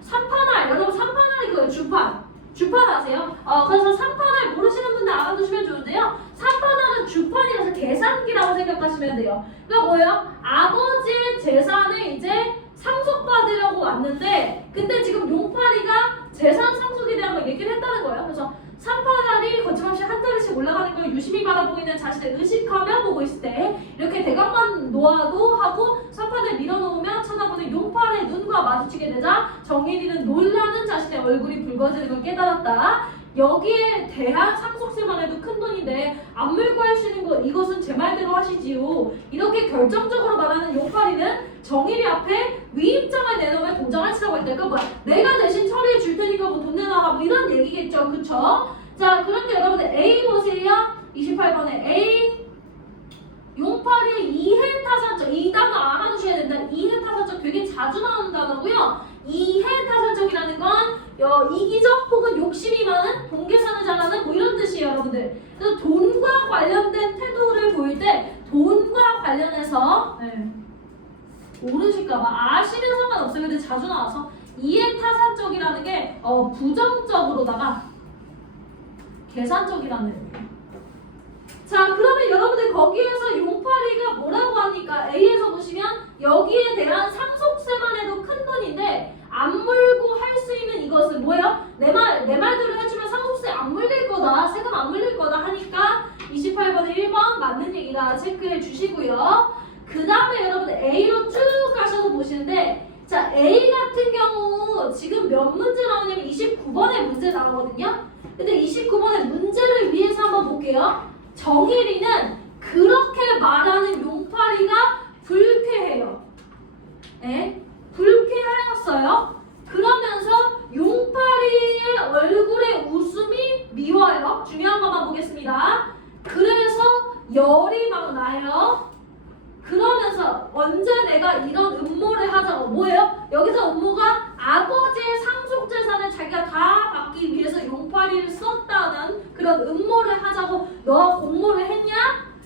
산판알, 여러분 산판알이 그거예요, 주판 아세요? 그래서 산판알 모르시는 분들 알아두시면 좋은데요. 산판알은 주판이라서 계산기라고 생각하시면 돼요. 그러니까 뭐예요? 아버지의 재산을 이제 상속받으려고 왔는데, 근데 지금 용팔이가 재산 상속에 대한 걸 얘기를 했다는 거예요. 그래서 산판알이 거침없이 한 자리씩 올라가는 걸 유심히 바라보이는 자신을 의식하며 보고 있을 때 이렇게 대각만 놓아도 하고 산판을 밀어놓으면 쳐다보는 용팔의 눈과 마주치게 되자 정일이는 놀라는 자신의 얼굴이 붉어지는 걸 깨달았다. 여기에 대한 상속세만 해도 큰 돈인데 안 물고 하시는 거 이것은 제 말대로 하시지요. 이렇게 결정적으로 말하는 용팔이는 정일이 앞에 위임장을 내놓으면 도장을 치라고 할 때, 그러니까 뭐야? 내가 대신 처리해 줄 테니까 뭐 돈 내놔라 뭐 이런 얘기겠죠, 그쵸? 자, 그런데 여러분들 A 보세요. 28번에 A. 용팔이의 이해타산적, 이 단어 알아두셔야 된다. 이해타산적 되게 자주 나오는 단어고요. 이해타산적이라는 건 이기적 혹은 욕심이 많은, 돈 계산을 잘하는 뭐 이런 뜻이에요, 여러분들. 그래서 돈과 관련된 태도를 보일 때 돈과 관련해서 모르실까봐 아시면 상관없어요. 근데 자주 나와서 이해타산적이라는 게 부정적으로다가 계산적이라는 의미예요. 자, 그러면 여러분들 거기에서 용팔이가 뭐라고 하니까 A에서 보시면 여기에 대한 상속세만 해도 큰 돈인데 안 물고 할 수 있는 이것은 뭐예요? 내 말대로 해주면 상속세 안 물릴 거다, 세금 안 물릴 거다 하니까 28번에 1번 맞는 얘기다 체크해 주시고요. 그 다음에 여러분들 A로 쭉 가셔서 보시는데, 자, A 같은 경우 지금 몇 문제 나오냐면 29번에 문제 나오거든요. 근데 29번의 문제를 위해서 한번 볼게요. 정일이는 그렇게 말하는 용팔이가 불쾌해요. 네? 불쾌하였어요. 그러면서 용팔이의 얼굴에 웃음이 미워요. 중요한 것만 보겠습니다. 그래서 열이 막 나요. 그러면서 언제 내가 이런 음모를 하자고, 뭐예요? 여기서 음모가 아버지의 상속재산을 자기가 다 받기 위해서 용팔이를 썼다는 그런 음모를 하자고 너가 공모를 했냐?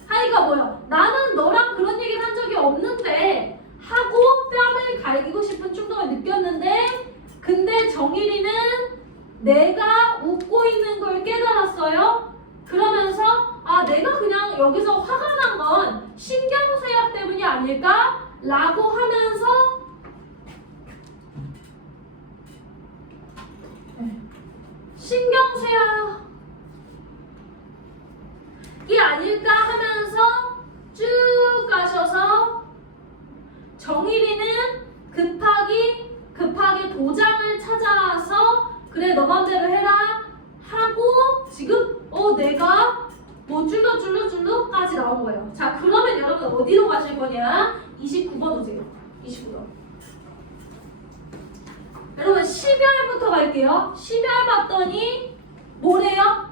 하니까 뭐예요? 나는 너랑 그런 얘기를 한 적이 없는데 하고 뺨을 갈기고 싶은 충동을 느꼈는데, 근데 정일이는 내가 웃고 있는 걸 깨달았어요. 그러면서 내가 그냥 여기서 화가 난 건 신경쇠약 때문이 아닐까? 라고 하면서 신경쇠약이 아닐까 하면서 쭉 가셔서 정일이는 급하게 도장을 찾아서 그래 너 맘대로 해라 하고 지금 내가 뭐 줄룩까지 나온 거예요. 자, 그러면 여러분 어디로 가실 거냐? 29번 오세요. 29번. 여러분 12월부터 갈게요. 12월 봤더니 뭐래요?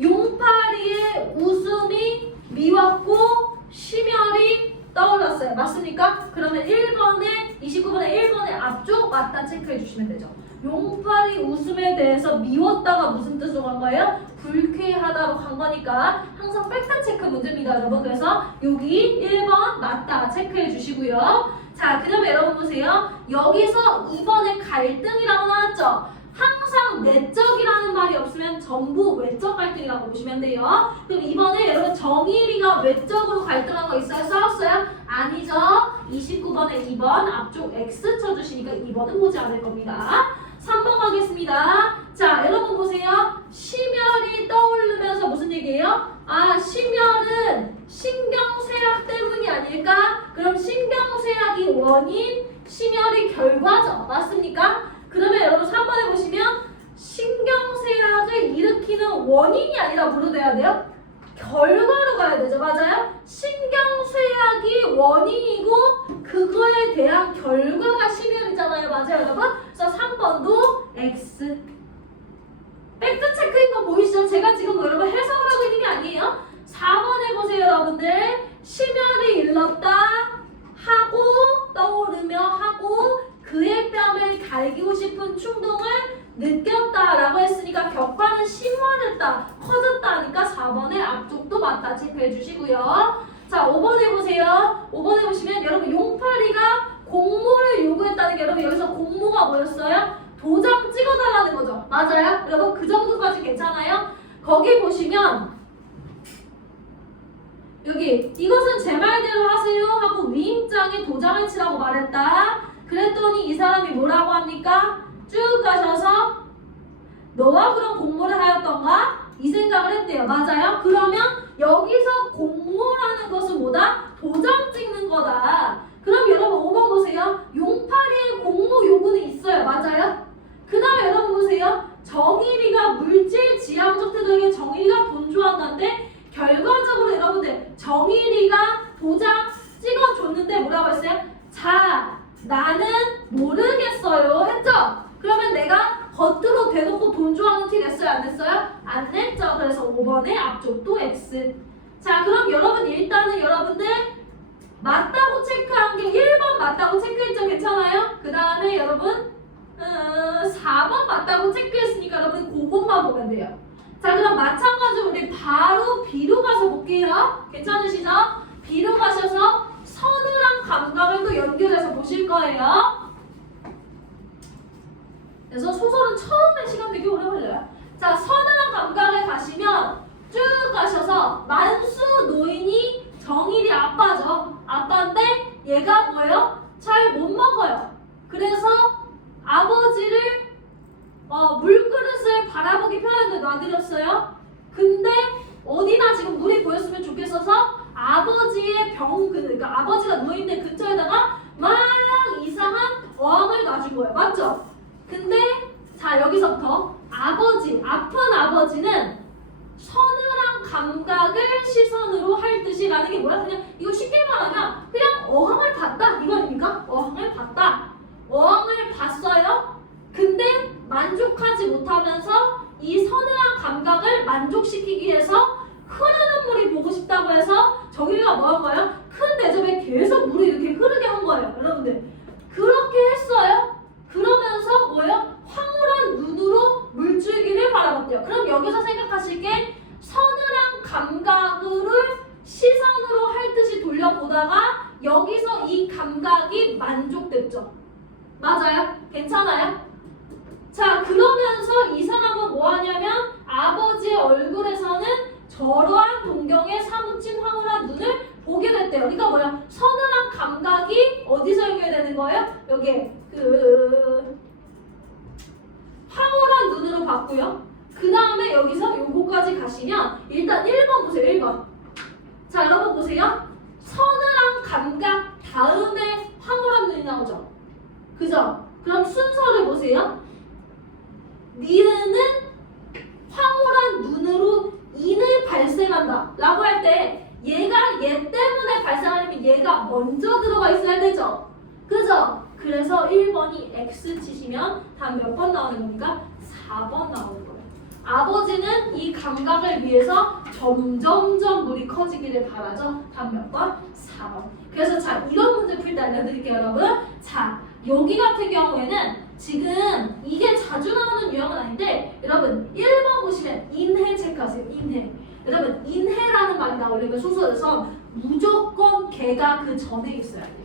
용파리의 웃음이 미웠고 심혈이 떠올랐어요. 맞습니까? 그러면 1번에 29번에 1번에 앞쪽 맞다 체크해 주시면 되죠. 용파리 웃음에 대해서 미웠다가 무슨 뜻으로 간 거예요? 불쾌하다로 간 거니까 항상 팩트 체크 문제입니다, 여러분. 그래서 여기 1번 맞다 체크해 주시고요. 자, 그다음에 여러분 보세요. 여기서 2번에 갈등이라고 나왔죠? 항상 내적이라는 말이 없으면 전부 외적 갈등이라고 보시면 돼요. 그럼 이번에 여러분 정일이가 외적으로 갈등한 거 있어요? 싸웠어요? 아니죠. 29번에 2번 앞쪽 X 쳐주시니까 2번은 보지 않을 겁니다. 3번 가겠습니다. 자, 여러분 보세요. 심혈이 떠오르면서 무슨 얘기예요? 아, 심혈은 신경쇠약 때문이 아닐까? 그럼 신경쇠약이 원인, 심혈이 결과죠. 맞습니까? 그러면 여러분 3번에 보시면 신경쇠약을 일으키는 원인이 아니라 뭐로 돼야 돼요? 결과로 가야 되죠. 맞아요? 신경쇠약이 원인이고 그거에 대한 결과가 심혈이잖아요. 맞아요, 여러분? 그래서 3번도 X. 팩트 체크인 거 보이시죠? 제가 지금 뭐 여러분 해석을 하고 있는 게 아니에요. 4번에 보세요, 여러분들. 심혈이 일렀다 하고 떠오르며 하고 그의 뺨을 갈기고 싶은 충동을 느꼈다라고 했으니까 격파는 심화됐다, 커졌다 하니까 4번의 앞쪽도 맞다 체크해 주시고요. 자, 5번에 보세요. 5번에 보시면 여러분 용파리가 공모를 요구했다는 게 여러분 여기서 공모가 뭐였어요? 도장 찍어달라는 거죠. 맞아요? 여러분 그 정도까지 괜찮아요? 거기 보시면 여기 이것은 제 말대로 하세요 하고 위임장에 도장을 치라고 말했다. 그랬더니 이 사람이 뭐라고 합니까? 쭉 가셔서 너와 그런 공모를 하였던가? 이 생각을 했대요. 맞아요? 그러면 여기서 공모라는 것은 뭐다? 도장 찍는 거다. 그럼 여러분 5번 보세요. 용파리의 공모 요구는 있어요. 맞아요? 그 다음에 여러분 보세요. 정일이가 물질 지향적 태도에게 정일이가 돈 좋아한다는데 결과적으로 여러분들 정일이가 도장 찍어줬는데 뭐라고 했어요? 자, 나는 모르겠어요 했죠? 그러면 내가 겉으로 대놓고 돈 좋아하는 티 냈어요? 안 냈어요? 안 냈죠. 그래서 5번의 앞쪽도 X. 자, 그럼 여러분 일단은 여러분들 맞다고 체크한 게 1번 맞다고 체크했죠? 괜찮아요? 그 다음에 여러분 4번 맞다고 체크했으니까 여러분 그것만 보면 돼요. 자, 그럼 마찬가지로 우리 바로 B로 가서 볼게요. 괜찮으시죠? B로 가셔서 서늘한 감각을 또 연결해서 보실 거예요. 그래서 소설은 처음에 시간 되게 오래 걸려요. 자, 서늘한 감각에 가시면 쭉 가셔서 만수 노인이 정일이 아빠죠. 아빠인데 얘가 뭐예요? 잘 못 먹어요. 그래서 아버지를 물그릇을 바라보기 편한데 놔드렸어요. 근데 어디나 지금 물이 보였으면 좋겠어서 아버지의 그러니까 아버지가 누워있는 근처에다가 막 이상한 어항을 놔준 거예요. 맞죠? 근데 자, 여기서부터 아픈 아버지는 서늘한 감각을 시선으로 할 듯이 라는 게 뭐야? 그냥 이거 쉽게 말하면 그냥 어항을 봤다 이거 아닙니까? 어항을 봤다. 어항을 봤어요. 근데 만족하지 못하면서 이 서늘한 감각을 만족시키기 위해서 흐르는 물이 보고 싶다고 해서 정일이가 뭐 한 거예요? 큰 대접에 계속 물이 이렇게 흐르게 한 거예요. 여러분들 그렇게 했어요. 그러면서 뭐예요? 황홀한 눈으로 물줄기를 바라봤대요. 그럼 여기서 생각하실 게 서늘한 감각을 시선으로 할 듯이 돌려보다가 여기서 이 감각이 만족됐죠. 맞아요? 괜찮아요? 자, 그러면서 이 사람은 뭐 하냐면 아버지의 얼굴에서는 저러한 동경에 사무친 황홀한 눈을 보게 됐대요. 그러니까 뭐야? 서늘한 감각이 어디서 연결되는 거예요? 여기 황홀한 눈으로 봤고요. 그 다음에 여기서 요거까지 가시면 일단 1번 보세요. 1번. 자, 여러분 보세요. 서늘한 감각 다음에 황홀한 눈이 나오죠. 그죠? 그럼 순서를 보세요. 니은은 황홀한 눈으로 인을 발생한다 라고 할 때 얘가 얘 때문에 발생하려면 얘가 먼저 들어가 있어야 되죠. 그죠? 그래서 1번이 X 치시면 다음 몇 번 나오는 겁니까? 4번 나오는 거예요. 아버지는 이 감각을 위해서 점점점 물이 커지기를 바라죠. 다음 몇 번? 4번. 그래서 자, 이런 문제 풀 때 알려드릴게요, 여러분. 자, 여기 같은 경우에는 지금 이게 자주 나오는 유형은 아닌데 여러분 1번 보시면 인해 체크하세요. 인해. 여러분 인해라는 말이 나오려면 소설에서 무조건 걔가 그 전에 있어야 돼요.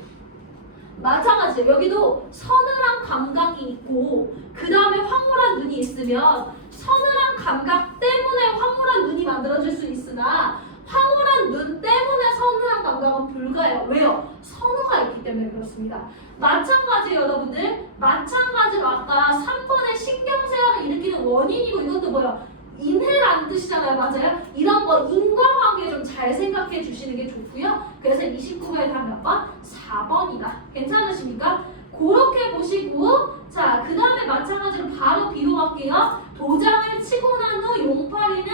마찬가지예요. 여기도 서늘한 감각이 있고 그 다음에 황홀한 눈이 있으면 서늘한 감각 때문에 황홀한 눈이 만들어질 수 있으나 황홀한 눈 때문에 서늘한 감각은 불가해요. 왜요? 선호가 있기 때문에 그렇습니다. 마찬가지예요, 여러분들. 마찬가지로 아까 3번의 신경쇠약을 일으키는 원인이고 이것도 뭐예요? 인해라는 뜻이잖아요. 맞아요? 이런 거 인과관계 좀 잘 생각해 주시는 게 좋고요. 그래서 29번에 답 몇 번? 4번이다. 괜찮으십니까? 그렇게 보시고 자, 그 다음에 마찬가지로 바로 B로 갈게요. 도장을 치고 난 후 용팔이는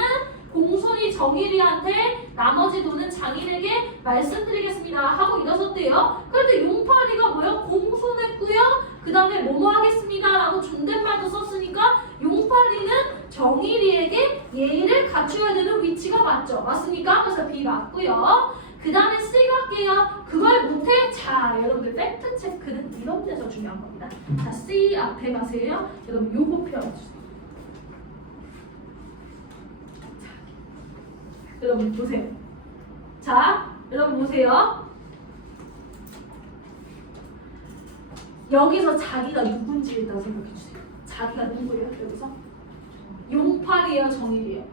공손히 정일이한테 나머지 돈은 장인에게 말씀드리겠습니다 하고 일어섰대요. 그런데 용팔이가 뭐요? 공손했고요. 그 다음에 뭐뭐 하겠습니다 라고 존댓말도 썼으니까 용팔이는 정일이에게 예의를 갖추어야 되는 위치가 맞죠? 맞습니까? 그래서 B 맞고요. 그 다음에 C 갈게요. 그걸 못해? 자, 여러분들 팩트 체크는 이런 데서 중요한 겁니다. 자, C 앞에 가세요. 여러분 요거 펴주세요. 여러분 보세요. 자, 여러분 보세요. 여기서 자기가 누군지 일단 생각해주세요. 자기가 누구예요? 여기서? 용팔이에요? 정일이에요?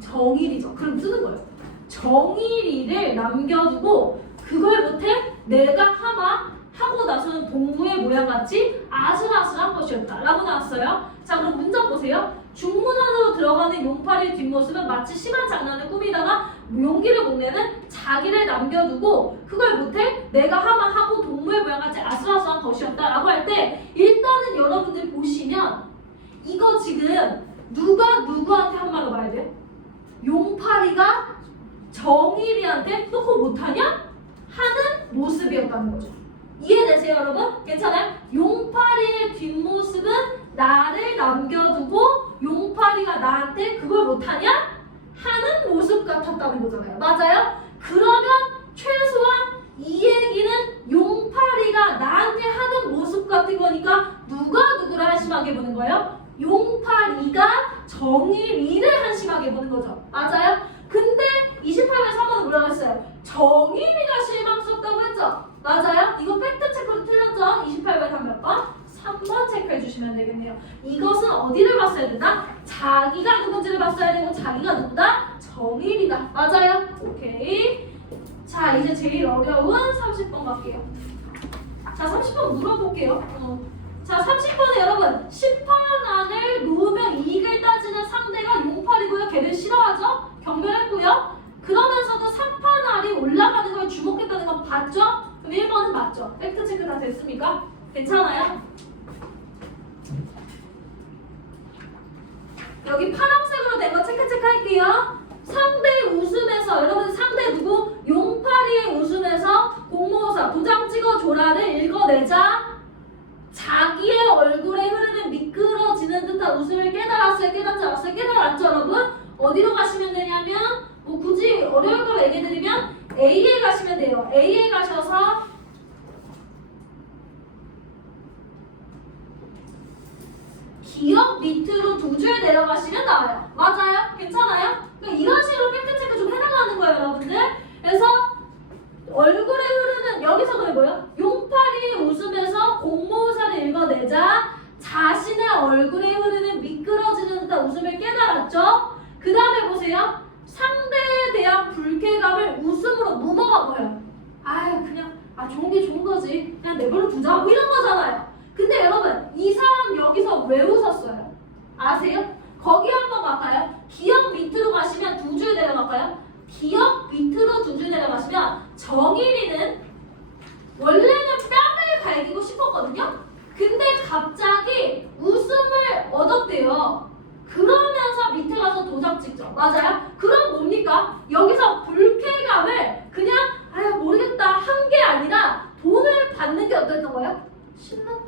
정일이죠. 그럼 쓰는 거예요. 정일이를 남겨두고 그걸 못해? 내가 하마 하고 나서는 동무의 모양같이 아슬아슬한 것이었다 라고 나왔어요. 자, 그럼 문장 보세요. 중문 안으로 들어가는 용팔이의 뒷모습은 마치 심한 장난을 꾸미다가 용기를 못 내는 자기를 남겨두고 그걸 못해? 내가 하마 하고 동무의 모양같이 아슬아슬한 것이었다 라고 할 때 일단은 여러분들 보시면 이거 지금 누가 누구한테 한 말로 말해야 돼요? 용팔이가 정일이한테 너 그거 못하냐? 하는 모습이었다는 거죠. 이해되세요, 여러분? 괜찮아요? 용팔이의 뒷모습은 나를 남겨두고 용팔이가 나한테 그걸 못하냐? 하는 모습 같았다는 거잖아요. 맞아요? 그러면 최소한 이 얘기는 용팔이가 나한테 하는 모습 같은 거니까 누가 누구를 한심하게 보는 거예요? 용팔이가 정일이를 한심하게 보는 거죠. 맞아요? 근데 28번에서 한번 뭐라고 했어요? 정일이가 실망스럽다고 했죠? 맞아요? 이거 팩트 체크로 틀렸죠? 28번에 답 몇 번? 3번 체크해 주시면 되겠네요. 이것은 어디를 봤어야 된다? 자기가 누군지를 봤어야 되고 자기가 누구다? 정일이다. 맞아요? 오케이. 자, 이제 제일 어려운 30번 갈게요. 자, 30번 물어볼게요. 자, 30번에 여러분 10판 안을 놓으면 이익을 따지는 상대가 용팔이고요. 걔를 싫어하죠? 경멸했고요. 그러면서도 3판 알이 올라가는 걸 주목했다는 건 봤죠? 그럼 1번은 맞죠? 팩트 체크 다 됐습니까? 괜찮아요? 여기 파란색으로 된 거 체크 할게요. 상대 웃음에서 여러분 상대 누구? 용팔이의 웃음에서 공모사 도장 찍어줘라를 읽어내자 자기의 얼굴에 흐르는 미끄러지는 듯한 웃음을 깨달았어요? 깨닫지 않았어요? 깨달았죠, 여러분? 어디로 가시면 되냐면 뭐 굳이 어려울 거 얘기해드리면 A에 가시면 돼요. A에 가셔서 기억 밑으로 두 줄 내려가시면 나와요. 맞아요? 괜찮아요? 그러니까 이런 식으로 팩트체크 좀 해나가는 거예요, 여러분들. 그래서 얼굴에 흐르는 여기서 그게 뭐예요? 용팔이 웃음에서 공모사를 읽어내자 자신의 얼굴에 흐르는 미끄러지는 듯한 웃음을 깨달았죠. 그 다음에 보세요. 상대에 대한 불쾌감을 웃음으로 넘어가 버려요. 아유 그냥 좋은 게 좋은 거지. 그냥 내버려 두자. 뭐 이런 거잖아요. 근데 여러분 이 사람 여기서 왜 웃었어요? 아세요? 거기 한번 갈까요? 기억 밑으로 가시면 두 줄 내려갈까요? 기억 밑으로 두 줄 내려가시면 정일이는 원래는 뺨을 갈기고 싶었거든요? 근데 갑자기 웃음을 얻었대요. 그러면서 밑에 가서 도장 찍죠. 맞아요? 그럼 뭡니까? 여기서 불쾌감을 그냥 모르겠다 한 게 아니라 돈을 받는 게 어땠던 거예요? 신났던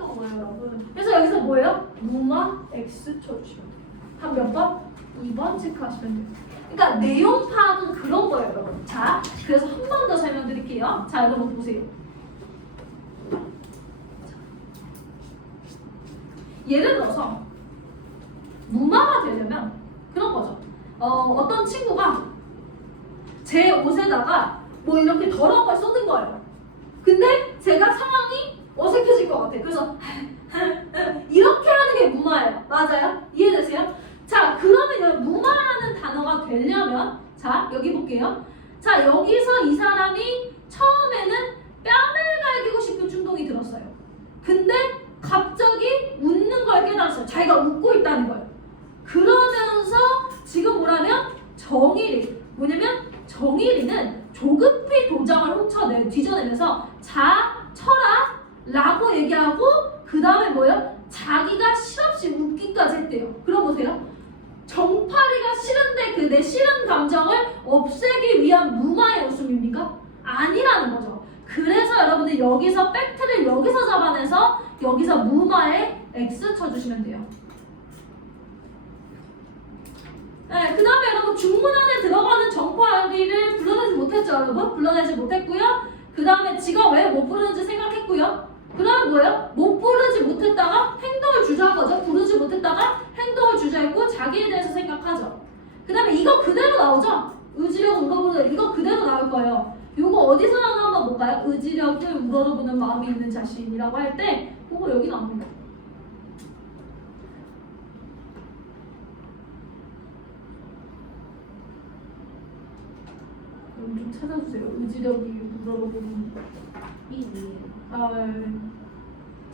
X 쳐주시면 돼요. 한 몇 번? 2번 체크하시면 돼요. 그러니까 내용 파악은 그런 거예요, 여러분. 자, 그래서 한 번 더 설명드릴게요. 자, 여러분 보세요. 예를 들어서 무마가 되려면 그런 거죠. 어떤 친구가 제 옷에다가 뭐 이렇게 더러운 걸 쏟은 거예요. 근데 제가 상황이 어색해질 것 같아요. 그래서 이렇게 하는 게 무마예요. 맞아요? 이해되세요? 자, 그러면 무마라는 단어가 되려면 자, 여기 볼게요. 자, 여기서 이 사람이 처음에는 뺨을 갈기고 싶은 충동이 들었어요. 근데 갑자기 웃는 걸 깨달았어요. 자기가 웃고 있다는 걸. 그러면서 지금 뭐라면 정일이 뭐냐면 정일이는 조급히 도장을 뒤져내면서 자, 쳐라 라고 얘기하고 그 다음에 뭐예요? 자기가 실없이 웃기까지 했대요. 그럼 보세요. 정파리가 싫은데 그 내 싫은 감정을 없애기 위한 무마의 웃음입니까? 아니라는 거죠. 그래서 여러분들 여기서 팩트를 여기서 잡아내서 여기서 무마에 X 쳐주시면 돼요. 네, 그 다음에 여러분 중문 안에 들어가는 정파리를 불러내지 못했죠, 여러분? 불러내지 못했고요. 그 다음에 지가 왜 못 부르는지 생각했고요. 그 다음에 뭐예요? 못 부르지 못했다가 행동을 주저한 거죠. 부르지 못했다가 행동을 주저했고 자기에 대해서 생각하죠. 그 다음에 이거 그대로 나오죠? 의지력 우러보는 이거 그대로 나올 거예요. 이거 어디서 나오나 한번 볼까요? 의지력을 우러러보는 마음이 있는 자신이라고 할 때 그거 여기 나옵니다. 좀 찾아주세요. 의지력이 우러러보는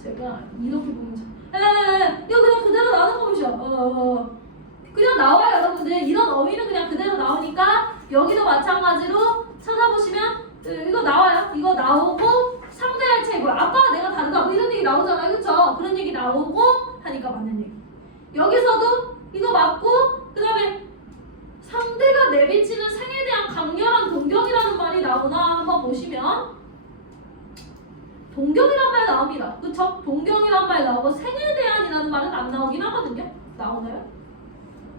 제가 이렇게 보면 이거 그냥 그대로 나오는 거죠. 그냥 나와요, 여러분들. 이런 어휘는 그냥 그대로 나오니까 여기도 마찬가지로 찾아보시면 이거 나와요. 이거 나오고 상대할 체고 아빠가 내가 다르다 뭐 이런 얘기 나오잖아요, 그쵸? 그런 얘기 나오고 하니까 맞는 얘기. 여기서도 이거 맞고 그 다음에 상대가 내비치는 생에 대한 강렬한 동경이라는 말이 나오나 한번 보시면 동경이란 말 나옵니다. 그쵸? 동경이란 말 나오고 생에 대한이라는 말은 안 나오긴 하거든요. 나오나요?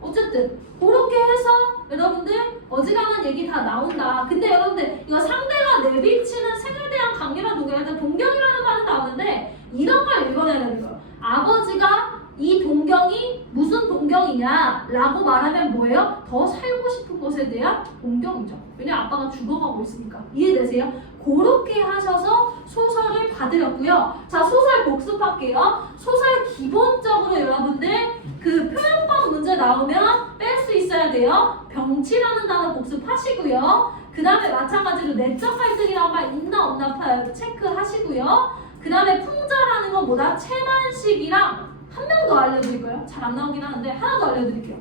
어쨌든 그렇게 해서 여러분들 어지간한 얘기 다 나온다. 근데 여러분들 이거 상대가 내비치는 생에 대한 강렬한 동경이라는 동경이라는 말은 나오는데 이런 걸 읽어내야 되는 거예요. 아버지가 이 동경이 무슨 동경이냐 라고 말하면 뭐예요? 더 살고 싶은 것에 대한 동경이죠. 왜냐면 아빠가 죽어가고 있으니까. 이해되세요? 그렇게 하셔서 소설을 받으렸고요. 자, 소설 복습할게요. 소설 기본적으로 여러분들 그 표현법 문제 나오면 뺄 수 있어야 돼요. 병치라는 단어 복습하시고요. 그 다음에 마찬가지로 내적 갈등이라는 말 있나 없나 체크하시고요. 그 다음에 풍자라는 건 뭐다? 채만식이랑 한 명 더 알려드릴 거예요. 잘 안 나오긴 하는데 하나 더 알려드릴게요.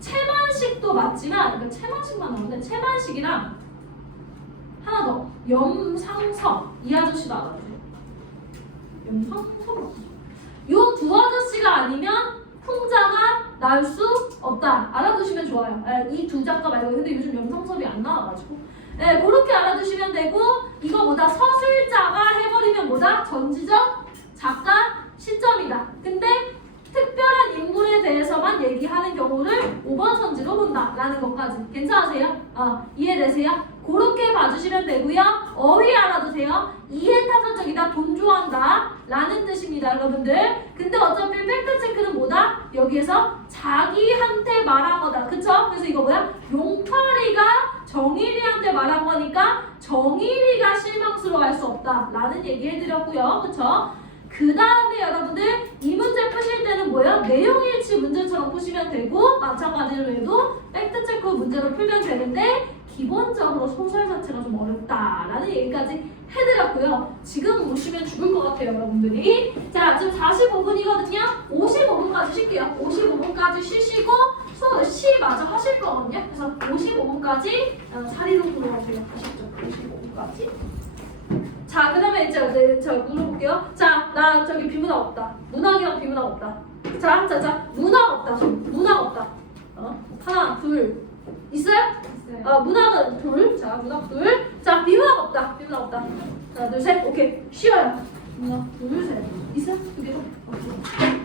채만식도 맞지만 이거 채만식만 나오는데 채만식이랑 하나 더 염상섭 이 아저씨도 알아주세요. 염상섭 이 두 아저씨가 아니면 풍자가 나올 수 없다. 알아두시면 좋아요. 이 두 작가 말고 근데 요즘 염상섭이 안 나와가지고 그렇게 알아두시면 되고 이거 뭐다? 서술자가 해버리면 뭐다? 전지적 작가 시점이다. 근데 특별한 인물에 대해서만 얘기하는 경우를 5번 선지로 본다라는 것까지 괜찮으세요? 이해되세요? 그렇게 봐주시면 되고요. 어휘 알아두세요. 이해타산적이다, 돈 좋아한다 라는 뜻입니다, 여러분들. 근데 어차피 팩트체크는 뭐다? 여기에서 자기한테 말한 거다. 그쵸? 그래서 이거 뭐야? 용파리가 정일이한테 말한 거니까 정일이가 실망스러워할 수 없다 라는 얘기 해드렸고요. 그쵸? 그 다음에 여러분들 이 문제 푸실 때는 뭐예요? 내용일치 문제처럼 푸시면 되고 마찬가지로 해도 팩트체크 문제로 풀면 되는데 기본적으로 소설 자체가 좀 어렵다라는 얘기까지 해드렸고요. 지금 보시면 죽을 것 같아요, 여러분들이. 자, 지금 45분이거든요. 55분까지 쉴게요. 55분까지 쉬시고 시 마저 하실 거거든요. 그래서 55분까지 사리로 돌아가세요. 아시죠? 55분까지. 자, 그 다음에 이제 저 물어볼게요. 자, 나 저기 비문학 없다. 문학이랑 비문학 없다. 자, 문학 없다. 문학 없다. 하나, 둘. 있어요? 있어요. 문학은 둘. 자, 문학 둘. 자, 비문학 없다. 비문학 없다. 하나, 둘, 셋. 오케이. 쉬어요. 문학 둘, 셋. 있어요? 두 개 더. 오케이.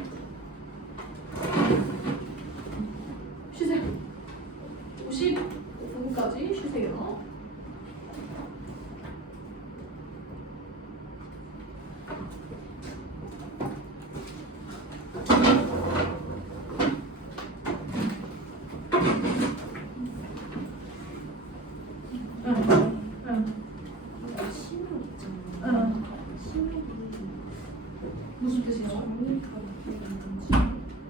심혈 있잖아요. 응. 심혈이 무슨 뜻이에요? 정리가 느끼는지.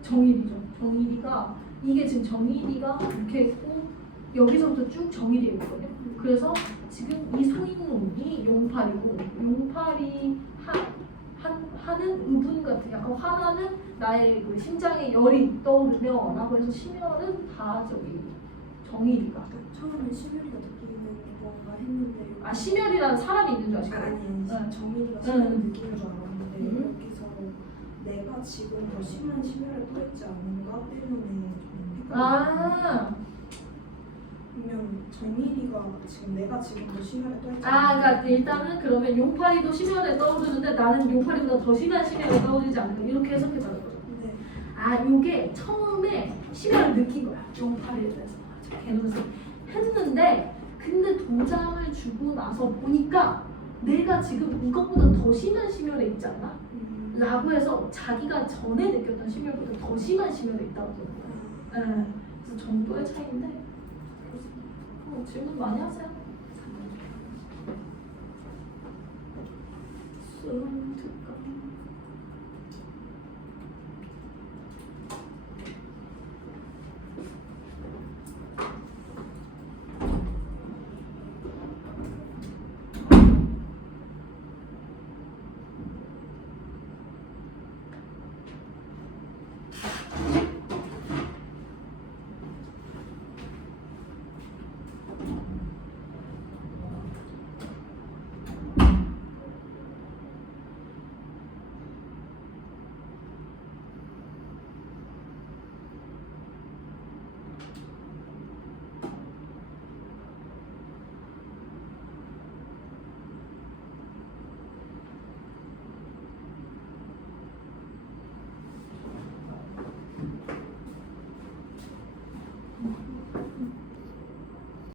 정일이죠. 정일이가 이게 지금 정일이가 이렇게 있고 여기서부터 쭉 정일이 있거든요. 그래서 지금 이 서 있는 놈이 용팔이고 용팔이 하는 의분 같은 약간 화나는 나의 그 심장에 열이 떠오르며라고 해서 심혈은 다 저기 정일이가 처음에 심혈이가 느끼는 건가 했는데 아 심혈이라는 사람이 있는 줄 아시죠? 아니 응. 정일이가 응. 심혈을 느끼는 줄 알았는데 응. 여기서 내가 지금 더 심한 심혈을 떠있지 않은가 때문에 좀 아, 그러면 정일이가 지금 내가 지금 더 심혈을 떠있지 그러니까 일단은 그러면 용팔이도 심혈에 떠오르는데 나는 용팔이보다 더 심한 심혈에 떠오르지 않는다 이렇게 해석해보는 거죠. 네. 아, 요게 처음에 심혈을 느낀 거야. 용팔이에 대해서. 개노릇을 했는데 근데 도장을 주고 나서 보니까 내가 지금 이것보다 더 심한 심혈에 있지 않나? 라고 해서 자기가 전에 느꼈던 심혈보다 더 심한 심혈에 있다고 보는 거야. 그래서 정도의 차이인데 질문 많이 하세요. 수능 특강